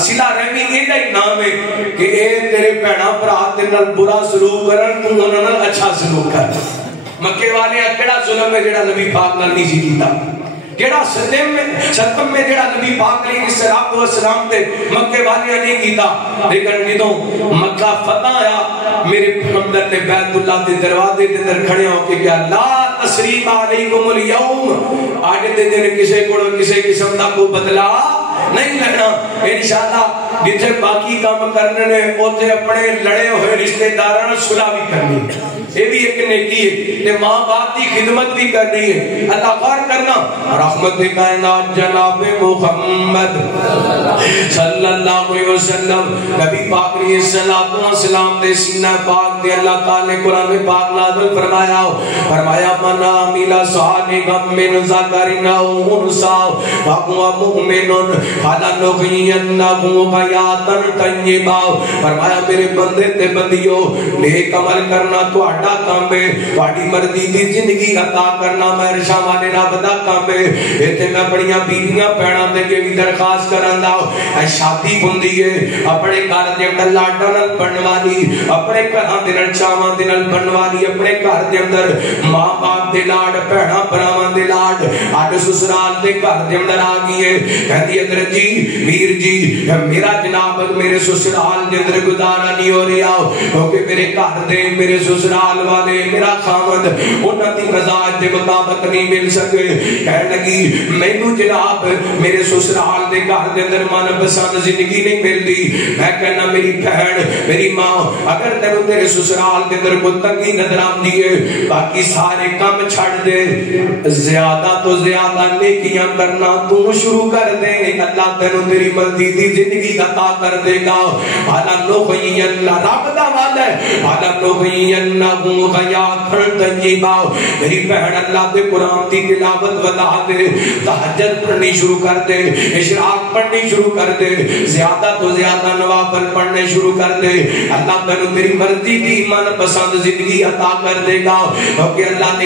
صلہ رحمی ایڈا ہی نام ہے کہ اے تیرے بھیڑاں بھرا تیرے نال برا سلوک کرن تو انہاں نال اچھا سلوک کر۔ مکے والے کیڑا ظلم ہے جڑا نبی پاک نال نہیں سی کیتا، کیڑا ستم میں جڑا نبی پاک علیہ الصلوۃ والسلام تے مکے والے نے کیتا۔ لیکن جدوں مکہ فتح آیا میرے پیغمبر نے بیت اللہ دے دروازے دے اندر کھڑے ہو کے کہا لا تثریب علیکم اليوم، آج دے دن کسے کو کسے قسم دا کو بدلا نہیں لگنا۔ انشاءاللہ جتھے باقی کام کرنے نے اوتھے اپنے لڑے ہوئے رشتہ داراں نال صلح بھی کرنی، یہ بھی ایک نیکی ہے کہ ماں باپ کی خدمت بھی کرنی ہے۔ اللہ غور کرنا رحمت کائنات جناب محمد صلی اللہ علیہ وسلم نبی پاک علیہ الصلوۃ والسلام دے سینہ پاک دے اللہ تعالی نے قرآن پاک نازل فرمایا من عمل صالحا من ذکر او انثى فهو مؤمن فلنحيينه حیاتا طیبہ۔ فرمایا میرے بندے تے بندیو نیک عمل کرنا تہاڈا کام ہے، تہاڈی مرضی دی زندگی عطا کرنا میں رشاں والے رب دا کام ہے۔ ایتھے میں بڑیاں بیویاں بہناں تے یہ درخواست کراندا شادی ہوندی ہے اپنے گھر دے اندر لاڈاں نال بنن والی، اپنے گھراں دے نال چاواں دے نال بنن والی، اپنے گھر دے اندر ماں باپ دے لاڈ بہناں بھراواں دے لاڈ اڈ سسرال دے گھر دے اندر آ گئی ہے۔ کہندی اندر جی ویر جی میرا جناب میرے سسرال دے اندر گزارا نہیں ہو رہا کیونکہ میرے گھر دے میرے سسرال والے میرا خاوند انہاں دی مزاج دے مطابق نہیں مل سکے۔ کہنے لگی مینوں جناب میرے سسرال دے گھر دے اندر من پسند زندگی نہیں ملدی، میں کہنا میری بہن میری ماں اگر تینوں تیرے سسرال دے اندر کوئی تنگی نظر آندی ہے باقی سارے کام چھڑ دے، زیادہ تو زیادہ نیکیاں کرنا تو شروع کر دے، اللہ تینوں تیری مرضی دی زندگی عطا کر دے گا۔ بھالا نوحی اللہ رب دا وعدہ ہے، بھالا نوحی انہو حیاتا طیبہ۔ میری بہن اللہ دے قرآن دی تلاوت بتا دے، تہجد پڑھنی شروع کر دے، اشراق پڑھنی شروع کر دے، زیادہ تو زیادہ نوافل پڑھنے شروع کر دے، اللہ تینوں تیری مرضی دی من پسند زندگی عطا کر دے گا۔ کیونکہ اللہ نے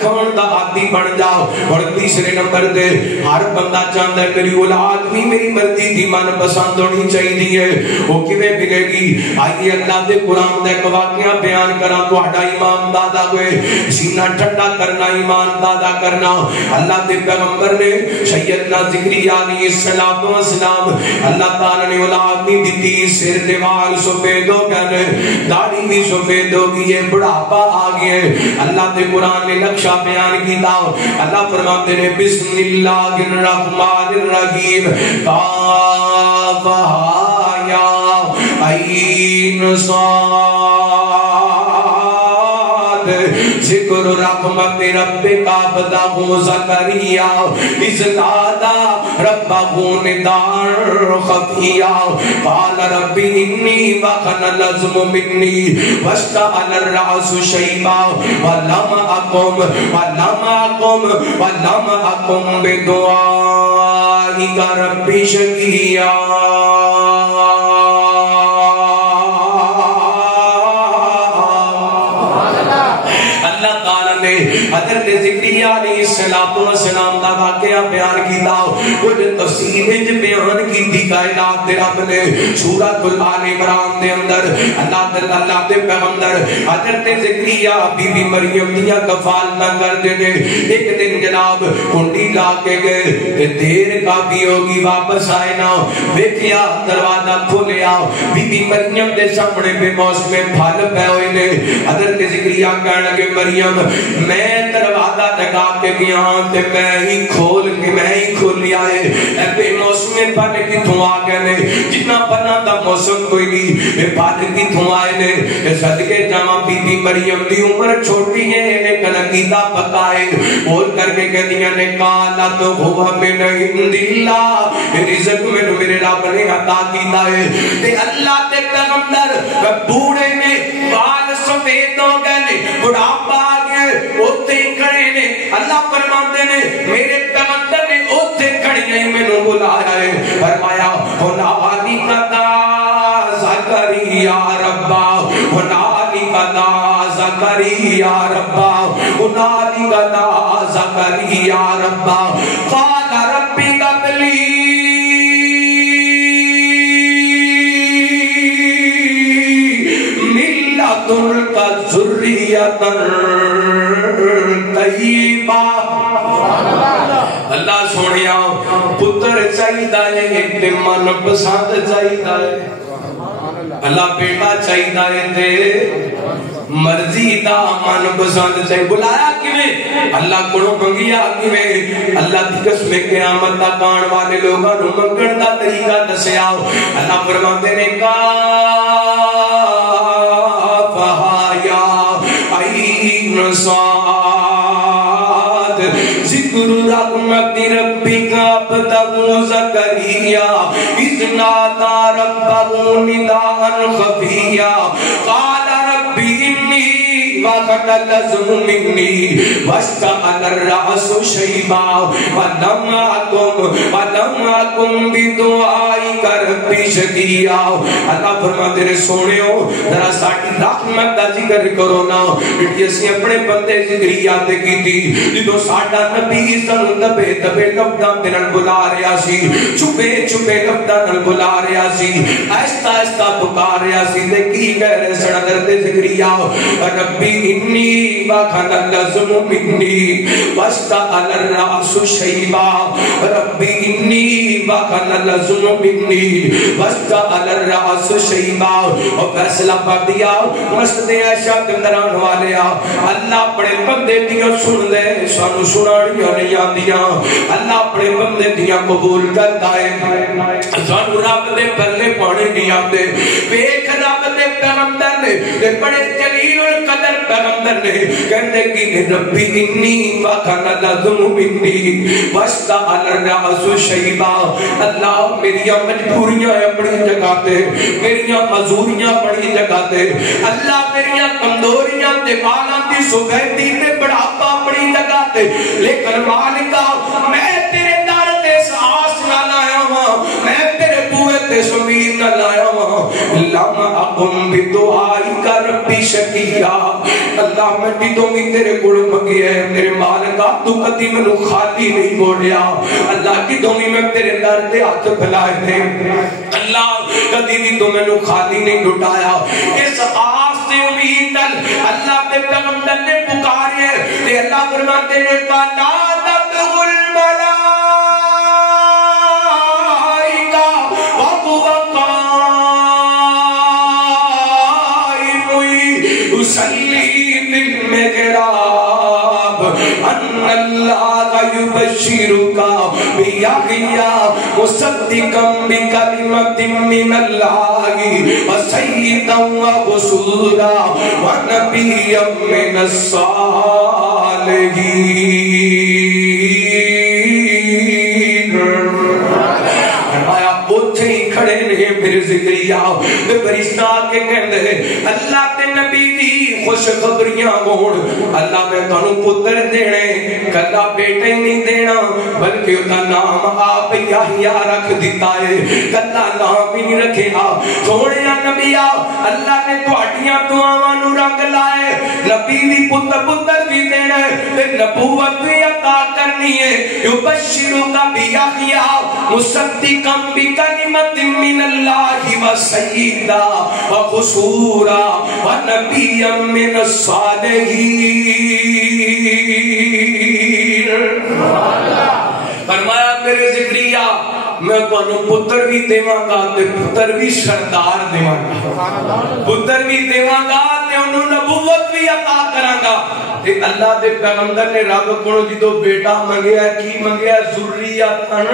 کھان دا عادی بن جاؤ. اور تیسرے نمبر دے ہر بندہ چاہتا ہے میری اولاد بھی میری مرضی دی من پسند ہونی چاہیے. وہ کیویں ملے گی؟ آئیے اللہ دے قرآن دا ایک واقعہ بیان کراں. تہاڈا ایمان دادا ہوئے سینہ ٹھنڈا کرنا ایمان دادا کرنا. اللہ دے پیغمبر نے سیدنا زکریا علیہ السلام اللہ تعالی نے اولاد نہیں دیتی. سر دے وال سفید ہو گئے, داڑھی بھی سفید ہو گئی ہے, بڑھاپا آ گیا ہے. اللہ دے قرآن نے نقشہ بیان کیتا. اللہ فرماتے ہیں بسم اللہ الرحمن الرحیم کاف ہا یا عین صاد ذکر رحمت ربک عبدہ زکریا اذ نادى ربه نداء خفيا قال رب إني وهن العظم مني واشتعل الرأس شيبا ولم أقم بدعائك رب شقيا. حضرت زکریا علیہ السلام دا واقعہ بیان کیتا. کچھ تفسیر وچ بیان کیتی کائنات دے رب نے سورۃ آل عمران دے اندر اللہ دے پیغمبر حضرت زکریا بی بی مریم دیاں کفالتاں کردے نے. ایک دن جناب کنڈی لا کے گئے تے دیر کافی ہوگی, واپس آئے نہ. ویکھیا دروازہ کھولیا, بی بی مریم دے سامنے بے موسم پھل پے ہوئے نے. حضرت زکریا کہنے لگے مریم میں دروازہ لگا کے گیا تے میں ہی کھولیا ہے. اے بے موسم پھل کتھوں آ گئے نے؟ جتنا پھلاں دا موسم کوئی نہیں, اے پھل کتھوں آئے نے؟ تے صدقے جاواں بی بی مریم دی عمر چھوٹی ہے لیکن عقیدہ پکا ہے. بول کر کے کہدیاں نے قالت هو من عند اللہ, رزق مینوں میرے رب نے عطا کیتا ہے. تے اللہ دے پیغمبر بوڑھے نے وال سفید ہو گئے نے, بڑھاپا آ گیا, اوتھے کھڑے نے. اللہ فرماتے نے میرے پیغمبر نے اوتھے کھڑیاں ہی مینوں بلایا ہے. فرمایا ہنالی قدا زکریا ربا, ہنالی قدا زکریا ربا, ہنالی قدا زکریا ربا قال ربی قبلی ملت ذریۃ طیبہ. اللہ سونیا پتر چاہیے ایک من پسند چاہیے. اللہ بیٹا چاہیے تے مرضی دا من پسند چاہیے. بلایا کیویں؟ اللہ کو منگیا کیویں؟ اللہ دی قسم قیامت تک آن والے لوگاں نوں منگن دا طریقہ دسیا. اللہ فرماتے نے کاف ہا یا عین صاد ذکر رحمت ربک عبدہ زکریا اذ نادى ربه نداء خفيا قال رب إني وهن العظم مني واشتعل الرأس شيبا ولم أكن بدعائك رب شقيا. اللہ فرماتے نے سونیو ذرا ساڈی رحمت دا ذکر کرو نا. اسی اپنے بندے زکریا تے کیتی جدوں ساڈا نبی سانوں دبے لفظاں دے نال بلا رہا سی, چھپے لفظاں نال بلا رہا سی, آہستہ پکار رہا سی. تے کی کہہ رہے سن حضرت زکریا ربی انی وهن العظم منی واشتعل الرأس شیبا, ربی انی وهن العظم منی واشتعل الرأس شیبا. اور فیصلہ پڑھ دیا مسجد عائشہ کے اندر آنے والے اللہ اپنے بندے دیاں سن لے, سانو سنانیاں نہیں آندیاں. اللہ اپنے بندے دیاں قبول کرتا ہے, سانو رب دے پلے پانے نہیں آندے. ویکھ رب دے پیغمبر نے تے بڑے جلیل القدر پیغمبر نے کہندے کہ ربی انی وهن العظم منی واشتعل الرأس شیبا. اللہ میری مجبوریاں اپنی جگہ تے, میری معذوریاں اپنی جگہ تے, اللہ میری کمزوریاں تے والاں دی سفیدی تے بڑھاپا اپنی جگہ تے, لیکن مالکا میں تیرے در تے آس نال آیا ہاں, میں تیرے بوئے تے امید نال آیا ہاں. لم اقم بدعائک رب شقیا, اللہ میں جدوں بھی تیرے کول منگیا ہے میرے مالکا تو کدی مینوں خالی نہیں موڑیا اللہ جدوں بھی میں تیرے در تے ہاتھ پھیلائے نے اللہ کدی بھی تو مینوں خالی نہیں لٹایا اس آس سے امید اللہ کے پیغمبر نے پکارے تے اللہ فرماتے ہیں فنادت الملائکہ وهو قائم يصلي بالمحراب ان اللہ یبشرک بیحییٰ مصدقا بکلمۃ من اللہ وسیدا وحصورا ونبیا من الصالحین فرمایا اوتھے ہی کھڑے نے پھر زکریا تے فرشتہ کے کہندے اللہ تے نبی دی خوشخبریاں ہون اللہ میں تانوں پتر دینے کلا بیٹے نہیں دینا بلکہ ادا نام آپ یحییٰ رکھ دیتا ہے کلا نام بھی نہیں رکھے سونے نبیا اللہ نے تہاڈیاں دعاواں نوں رنگ لائے نبی دی پتر بھی دینا تے نبوت بھی عطا کرنی ہے یبشرک بیحییٰ مصدقا بکلمۃ من اللہ وسیدا وحصورا ونبیا من الصالحین فرمایا میرے زکریا میں تانوں پتر بھی دیواں گا تے پتر بھی سردار دیواں گا پتر بھی دیواں گا تے انہوں نبوت بھی عطا کراں گا تے اللہ دے پیغمبر نے رب کولوں جدوں بیٹا منگیا کی منگیا ذریاتن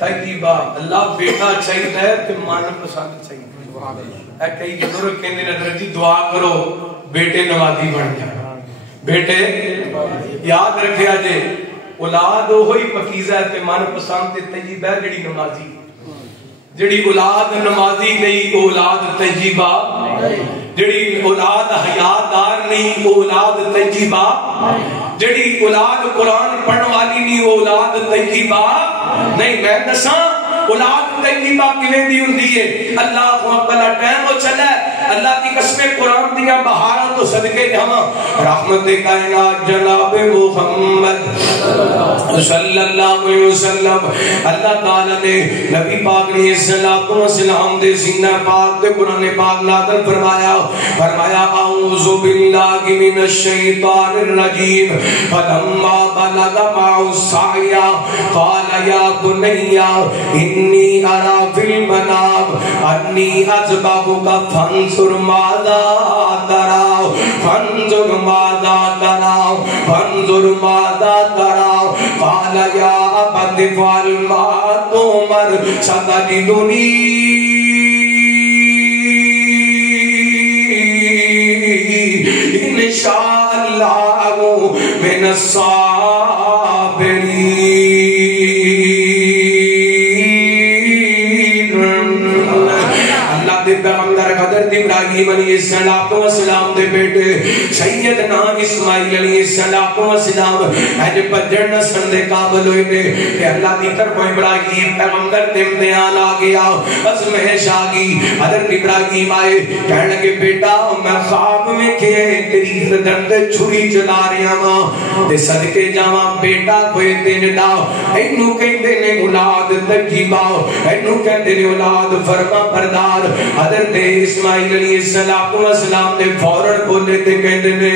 طیبہ اللہ بیٹا چاہیے ہے تے من پسند چاہیے اے کئی بزرگ کہندے نے حضرت جی دعا کرو بیٹے نمازی بن جائے بیٹے یاد رکھیا جے اولاد وہی پکیزہ ہے تے من پسند تے طیبہ ہے جڑی نمازی جڑی اولاد نمازی نہیں اولاد طیبہ جڑی اولاد حیادار نہیں اولاد طیبہ جڑی اولاد قرآن پڑھن والی نہیں اولاد طیبہ نہیں میں دساں اولاد طیبہ کیویں دی ہوندی ہے اللہ اکبر ٹائم ہو چلا ہے اللہ کی قسم قرآن دیاں بہاراں تو صدقے جاواں رحمت کائنات جناب محمد صلی اللہ علیہ وسلم اللہ تعالی نے نبی پاک علیہ السلام دے سینہ پاک تے قرآن پاک نازل فرمایا اعوذ باللہ من الشیطان الرجیم فلما بلغ معه السعی قال یا بنی انی ارى في المنام انی اذبحك فانظر ماذا ترى فانظر ماذا ترى فانظر ماذا ترى قال یا ابت افعل ما تؤمر ستجدنی انشاءاللہ من الصابرین اللہ دے پیغمبر حضرت ابراہیم علیہ السلام دے بیٹے سیدنا اسماعیل علیہ السلام اج بجن نسل دے قابل ہوئے نے کہ اللہ دی طرف ابراہیم پیغمبر تے امتحان آ گیا ازمائش آ گئی حضرت ابراہیم آئے کہنے لگے بیٹا میں خواب میں کہ تیری گردن تے چھری چلا رہا ہاں تے صدقے جاواں بیٹا کوئی دن دا اینو کہندے نے اولاد طیبہ اینو کہندے نے اولاد فرما بردار حضرت اسماعیل علیہ السلام نے فوراً بولے تے کہندے نے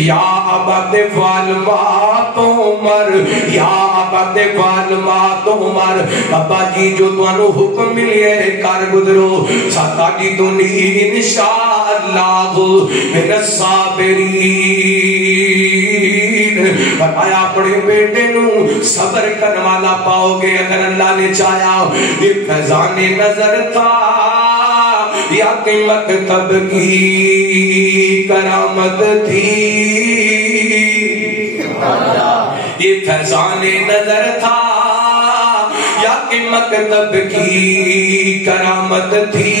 یا ابت افعل ما تؤمر یا ابت افعل ما تؤمر ابا جی جو تانوں حکم ملے کر گزرو ستجدنی انشاءاللہ من الصابرین فرمایا اپنے بیٹے نو صبر کرنے والا پاؤ گے اگر اللہ نے چاہیا یہ فیضان نظر تھا یا کہ مکتب کی کرامت تھی یہ فیضان نظر تھا یا کہ مکتب کی کرامت تھی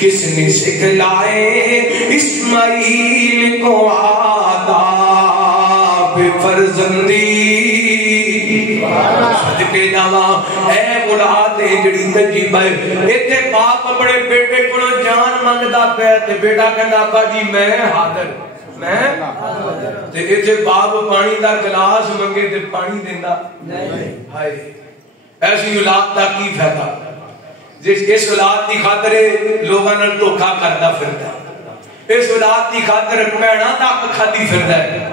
کس نے سکھلائے اسماعیل کو آداب فرزندی صدقے جاواں اے اولاد جڑی تجیب ہے ایتھے باپ اپنے بیٹے کولوں جان منگدا پیا تے بیٹا کہندا ابا جی میں حاضر میں تے ایتھے باپ پانی دا گلاس منگے تے پانی دیندا نہیں ہائے ایسی اولاد دا کی فائدہ جس اس اولاد دی خاطر لوگاں نال دھوکا کردا پھردا اس اولاد دی خاطر بہناں دا حق کھادی پھردا ہے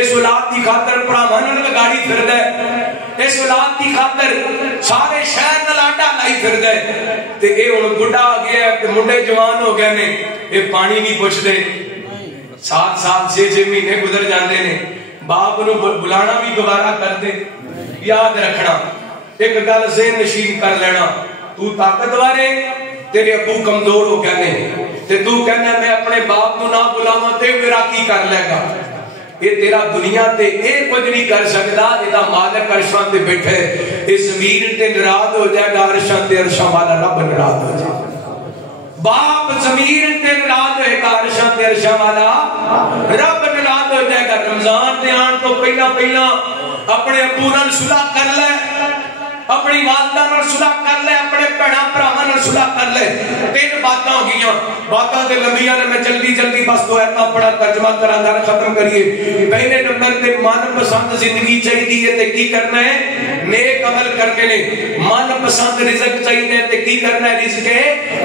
اس اولاد دی خاطر بھراواں نال لگاڑی پھردا ہے اس اولاد دی خاطر سارے شہر نال آڈا لائی پھردا ہے تے اے ہن بڈھا ہو گیا تے منڈے جوان ہو گئے نے اے پانی نہیں پوچھدے 7 سال 6 مہینے گزر جاندے نے باپ نو بلانا بھی گوارا کردے یاد رکھنا ایک گل ذہن نشین کر لینا تو طاقتور ہے تیرے ابو کمزور ہو گئے نے تے تو کہنا میں اپنے باپ نو نہ بلاواں تے میرا کی کر لے گا یہ تیرا دنیا تے اے کچھ نہیں کر سکدا ادا مالک عرشاں تے بیٹھے اس زمین تے ناراض ہو جائے گا عرشاں تے عرشاں والا رب ناراض ہو جائے گا باپ زمین تے ناراض ہوئے گا عرشاں تے عرشاں والا رب ناراض ہو جائے گا رمضان دے آن تو پہلا اپنے ابو نال صلح کر لے اپنی والدہ نال صلح کر لے اپنے بھیڑاں بھراواں نال صلح کر لے 3 باتاں ہو گئیاں باتاں تے لمبیاں نے میں جلدی بس دو ایتاں پڑھا ترجمہ کراں گل ختم کریے پہلے نمبر تے من پسند زندگی چاہیے تے کی کرنا ہے نیک عمل کر کے نے من پسند رزق چاہیے تے کی کرنا ہے رزق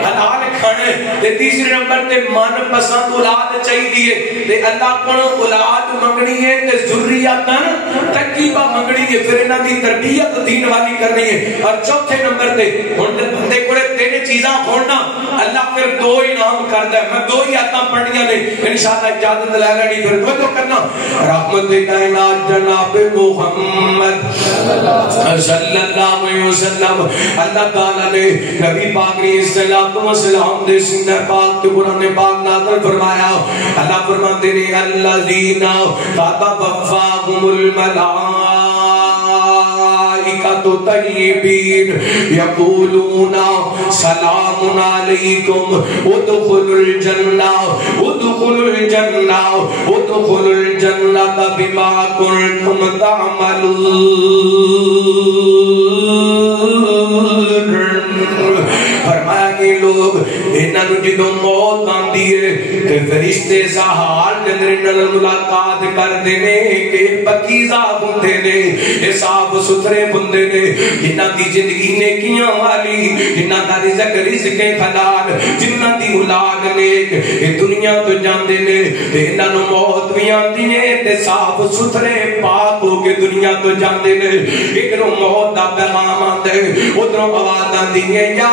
حلال کھانا تے تیسرے نمبر تے من پسند اولاد چاہیے تے اللہ کولوں اولاد منگنی ہے تے ذریاتن طیبہ منگنی ہے پھر انہاں دی تربیت دین والی کرنی ہے اور چوتھے نمبر تے ہن بندے کولے 3 چیزاں ہون نا اللہ پھر 2 انعام کردا ہے میں 2 ہی آیتاں پڑھنیاں نے انشاءاللہ اجازت لے لینی پھر توجہ کرنا رحمت کائنات جناب محمد صلی اللہ علیہ وسلم اللہ تعالی نے نبی پاک علیہ الصلوۃ والسلام دے سینہ پاک تے قرآن پاک نازل فرمایا اللہ فرماتے ہیں الذین تتوفاهم الملائکۃ طیبین یقولون سلام علیکم ادخلوا الجنہ ادخلوا الجنہ ادخلوا الجنہ بما کنتم تعملون فرمایا کہ لوگ انہاں نوں جدوں موت آندی ہے تے فرشتے سہال دے اندر انہاں ملاقات کردے نے کہ پکیزہ بندے نے اے صاف ستھرے بندے نے جنہاں دی زندگی نیکیاں والی جنہاں دا رزق حلال جنہاں دی اولاد نیک اے دنیا تو جاندے نے تے انہاں نوں موت بھی آندی ہے تے صاف ستھرے پاک ہو کے دنیا تو جاندے نے ادھروں موت دا پیغام آندا ہے ادھروں آواز آندی ہے یا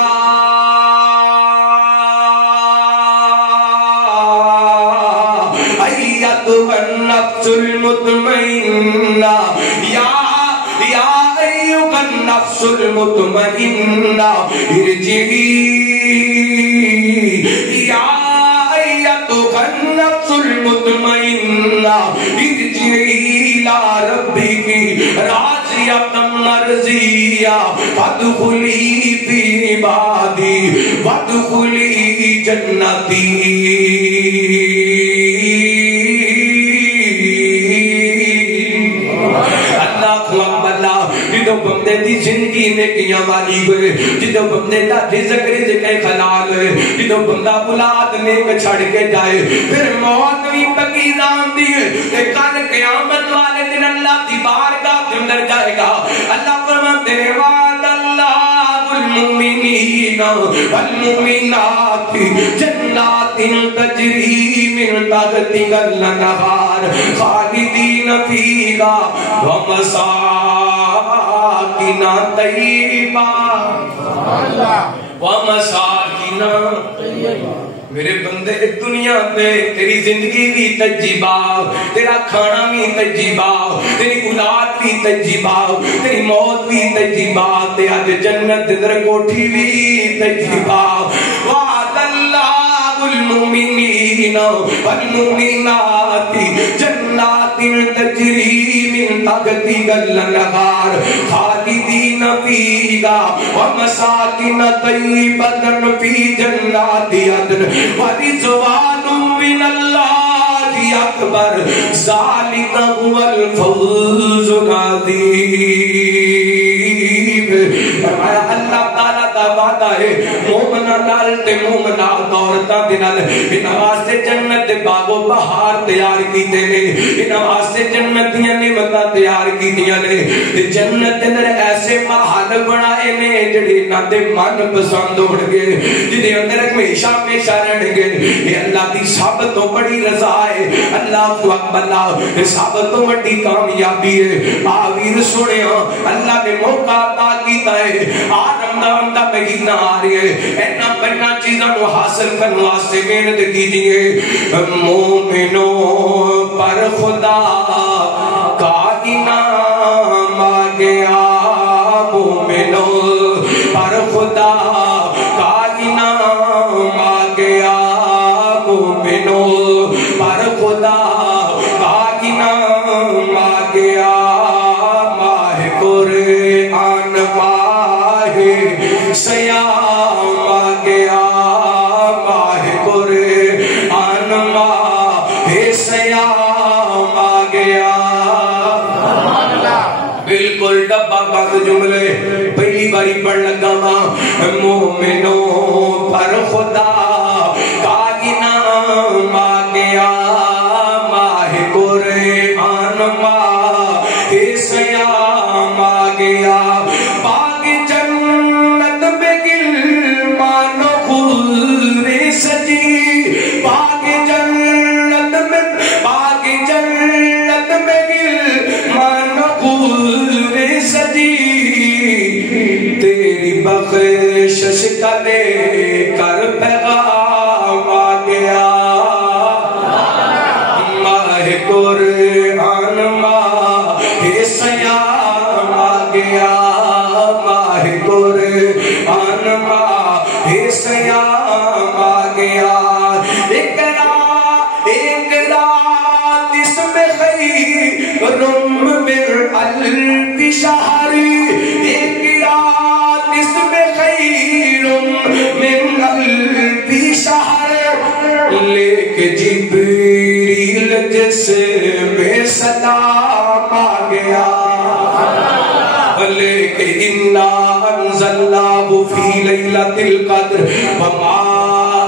النفس المطمئنہ یا ایھا النفس المطمئنہ ارجعی یا ایھا النفس المطمئنہ ارجعی الی ربک راضیۃ مرضیہ فادخلی فی عبادی وادخلی جنتی جدو بندے دی زندگی نیکیاں والی ہوئے جدو بندے دا رزق حلال ہوئے جدو بندہ اولاد نیک چھڑ کے جائے پھر موت بھی پکیزہ آندی ہے کہ کل قیامت والے دن اللہ دی بارگاہ کے اندر جائے گا اللہ فرماتے ہیں وعد اللہ المؤمنین والمؤمنات جنات تجری من تحتها الانہار خالدین فیہا ومساکن طیبہ ومساکن میرے بندے دنیا پہ تیری زندگی بھی تجربہ تیرا کھانا بھی تجربہ تیری اولاد بھی تجربہ تیری موت بھی تجربہ تے اج جنت در کوٹھی بھی تجربہ وعد اللہ المؤمنین والمؤمنات جنات تجری من تحتها الانہار خالدین فیہا ومساکن طیبۃ فی جنات عدن ورضوان من اللہ اکبر ذالک هو الفوز العظیم. فرمایا اللہ تعالیٰ دا وعدہ ہے مومنہ نال تے مومنہ عورتاں دے نال انہاں واسطے جنت دے باغ و بہار تیار کیتے نے, انہاں واسطے جنت دیاں نعمتاں تیار کیتیاں نے, تے جنت دے اندر ایسے محل بنائے نے جڑے انہاں دے من پسند ہون گے, جدے اندر ہمیشہ ہمیشہ رہن گے. یہ اللہ دی سب تو بڑی رضا ہے. اللہ اکبر, سب تو بڑی کامیابی ہے. آویر سنیا اللہ نے موقع عطا کیتا ہے, آ رمضان دا مہینہ آ رہی ہے, اینا بڑا چیزاں نو حاصل کرنے واسطے محنت کیجیے. مومنوں پر خدا کا انعام آ گیا, مومنوں پر خدا کا انعام آ گیا, مومنوں پر خدا کا انعام آ گیا. ماہ قرآن ماہ سیام آ گیا, ماہ قرآن ماہ سیام آ گیا. بالکل ڈبہ بند جملے پہلی باری پڑھ لگا ماں. مومنوں پر خدا کا انعام آ گیا, ماہ قرآن ماہ سیام آ گیا. باغ جنت میں گلمان و خور سجی, باغ جنت میں گلمان و خور سجی, تیری بخشش کا لے کر پیغام آ گیا. ماہ قرآن ماہ سیام آ گیا, ماہ قرآن ماہ سیام آ گیا. اقرا اقرا اس میں خیر من الف شہر, اقرا اس میں خیر من الف شہر. لے کے جبریل جیسے بے سلام آ گیا, لے کے انا انزلناہ فی لیلۃ القدر وما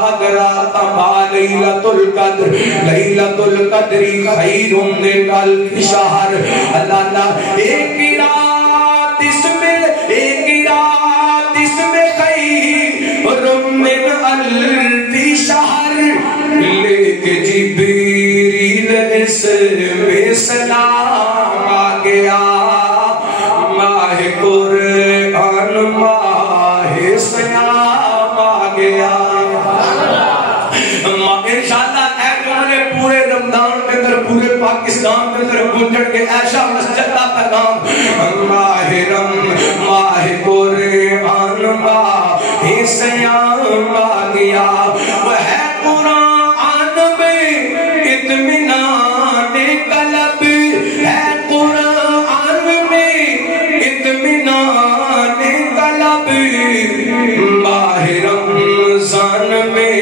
ادراک ما لیلۃ القدر, لیلۃ القدر خیر من الف شہر. اللہ ایک رات اس میں خیر من الف شہر. لے کے جبریل اس میں سلام آ گیا, ماہ قرآن ماہ سیام آ گیا. انشاءاللہ اے جملے پورے رمضان کے اندر پورے پاکستان کے اندر گنجڑ کے ایشا مسجد کا پیغام. ماہ قرآن ماہ سیام آ گیا. وہ ہے قرآن میں اطمینان قلب, ہے قرآن میں اطمینان قلب. ماہ رمضان میں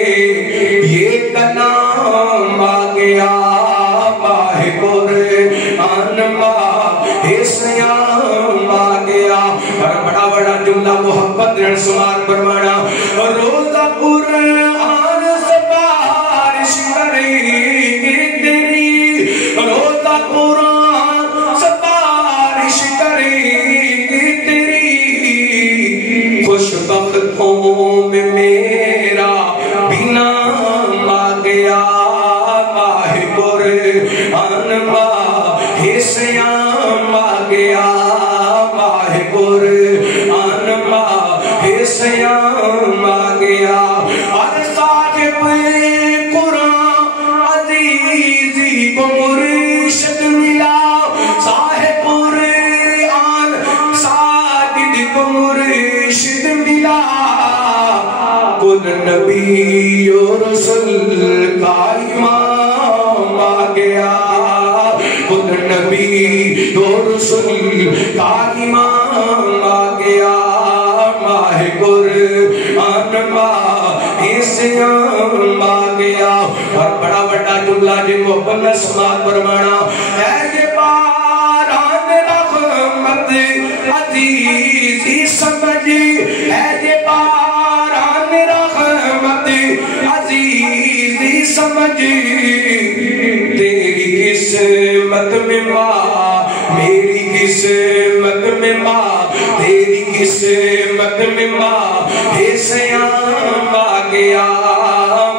یہ کلام آ گیا, ماہ قرآن ماہ سیام آ گیا. اور بڑا بڑا جملہ محبت سمار فرمانا. روزہ قرآن سفارش کرے گی تیری, روزہ قرآن سفارش کرے گی تیری. خوش بختوں میں میرا بھی نام آ گیا, ماہ قرآن ماہ سیام آ گیا, ماہ قرآن ماہ سیام آ گیا. اور صاحب قرآن عزیزی کو مرشد ملا, صاحب قرآن ساجد کو مرشد ملا. کل نبی اور رسول کا امام آ گیا, کل نبی اور رسول کا امام آ گیا. ماہ قرآن ماہ سیام آ گیا. اور بڑا بڑا جملہ جی محبت نے سماعت فرمانا ہے یہ باران رحمت عزیزی سمجھی ہے یہ باران رحمت عزیزی سمجھی تیری قسمت میں ماں میری قسمت میں ماں تیری قسمت میں ماں ہے سیام آ گیا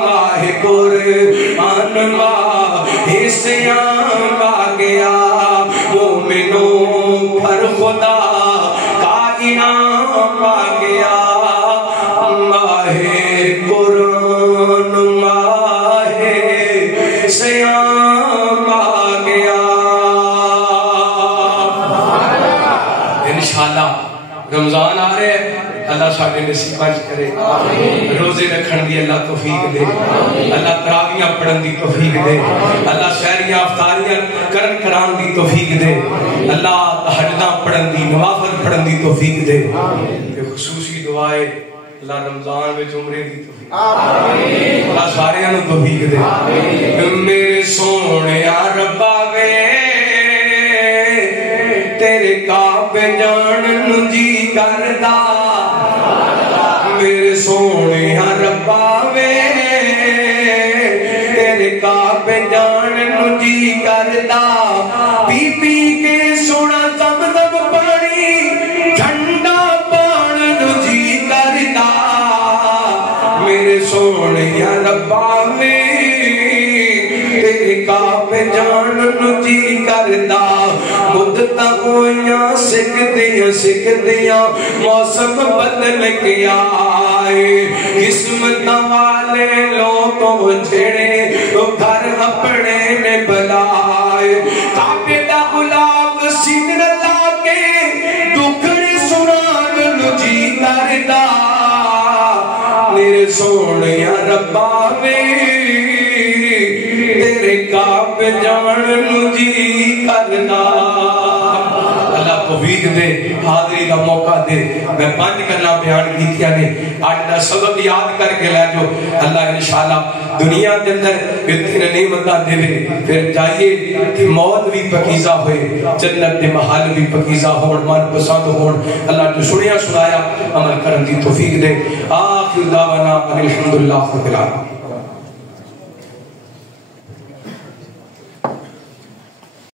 ماہ قرآن ماہ ہے سیام آ گیا مومنوں پر خدا کا انعام آ گیا ماہ قرآن ماہ سیام آ گیا انشاءاللہ رمضان آ رہے ہیں اللہ ساڑھے نصیبہ کرے روزے رکھن دی اللہ توفیق دے اللہ تراویاں پڑھن دی توفیق دے اللہ سحریاں افطاریاں کران دی توفیق دے اللہ تہجداں پڑھن دی نوافل پڑھن دی توفیق دے خصوصی دعائے اللہ رمضان میں عمرے دی توفیق اللہ سارے انہوں توفیق دے میرے سونے ربا وے تیرے کعبے جان جی کردا میرے سونے ربا وے تیرے کعبے جان جی کردا پی پی کے سونا زمزم پانی ٹھنڈا پان جی کردا میرے سونے ربا وے تیرے کعبے جان جی کردا مدت ہویاں سکھ دیاں موسم بدل گیا قسمت والے لوگوں جڑے تو گھر اپنے نے بلائے کعبے دا غلام سین لا کے دکھڑی سنان جی کردا میرے سونے ربا وے تیرے کعبے جان جی کردا اللہ توفیق دے حاضری کا موقع دے میں 5 گلاں بیان کیتیاں نے آج دا سبب یاد کر کے لے جو اللہ انشاءاللہ دنیا کے اندر اتنے نعمتاں دے پھر جائیے کہ موت بھی پکیزہ ہوئے جنت دے محل بھی پکیزہ ہون من پسند ہون اللہ جو سنیا سنایا عمل کرن دی توفیق دے آخر دعوانا الحمدللہ رب العالمین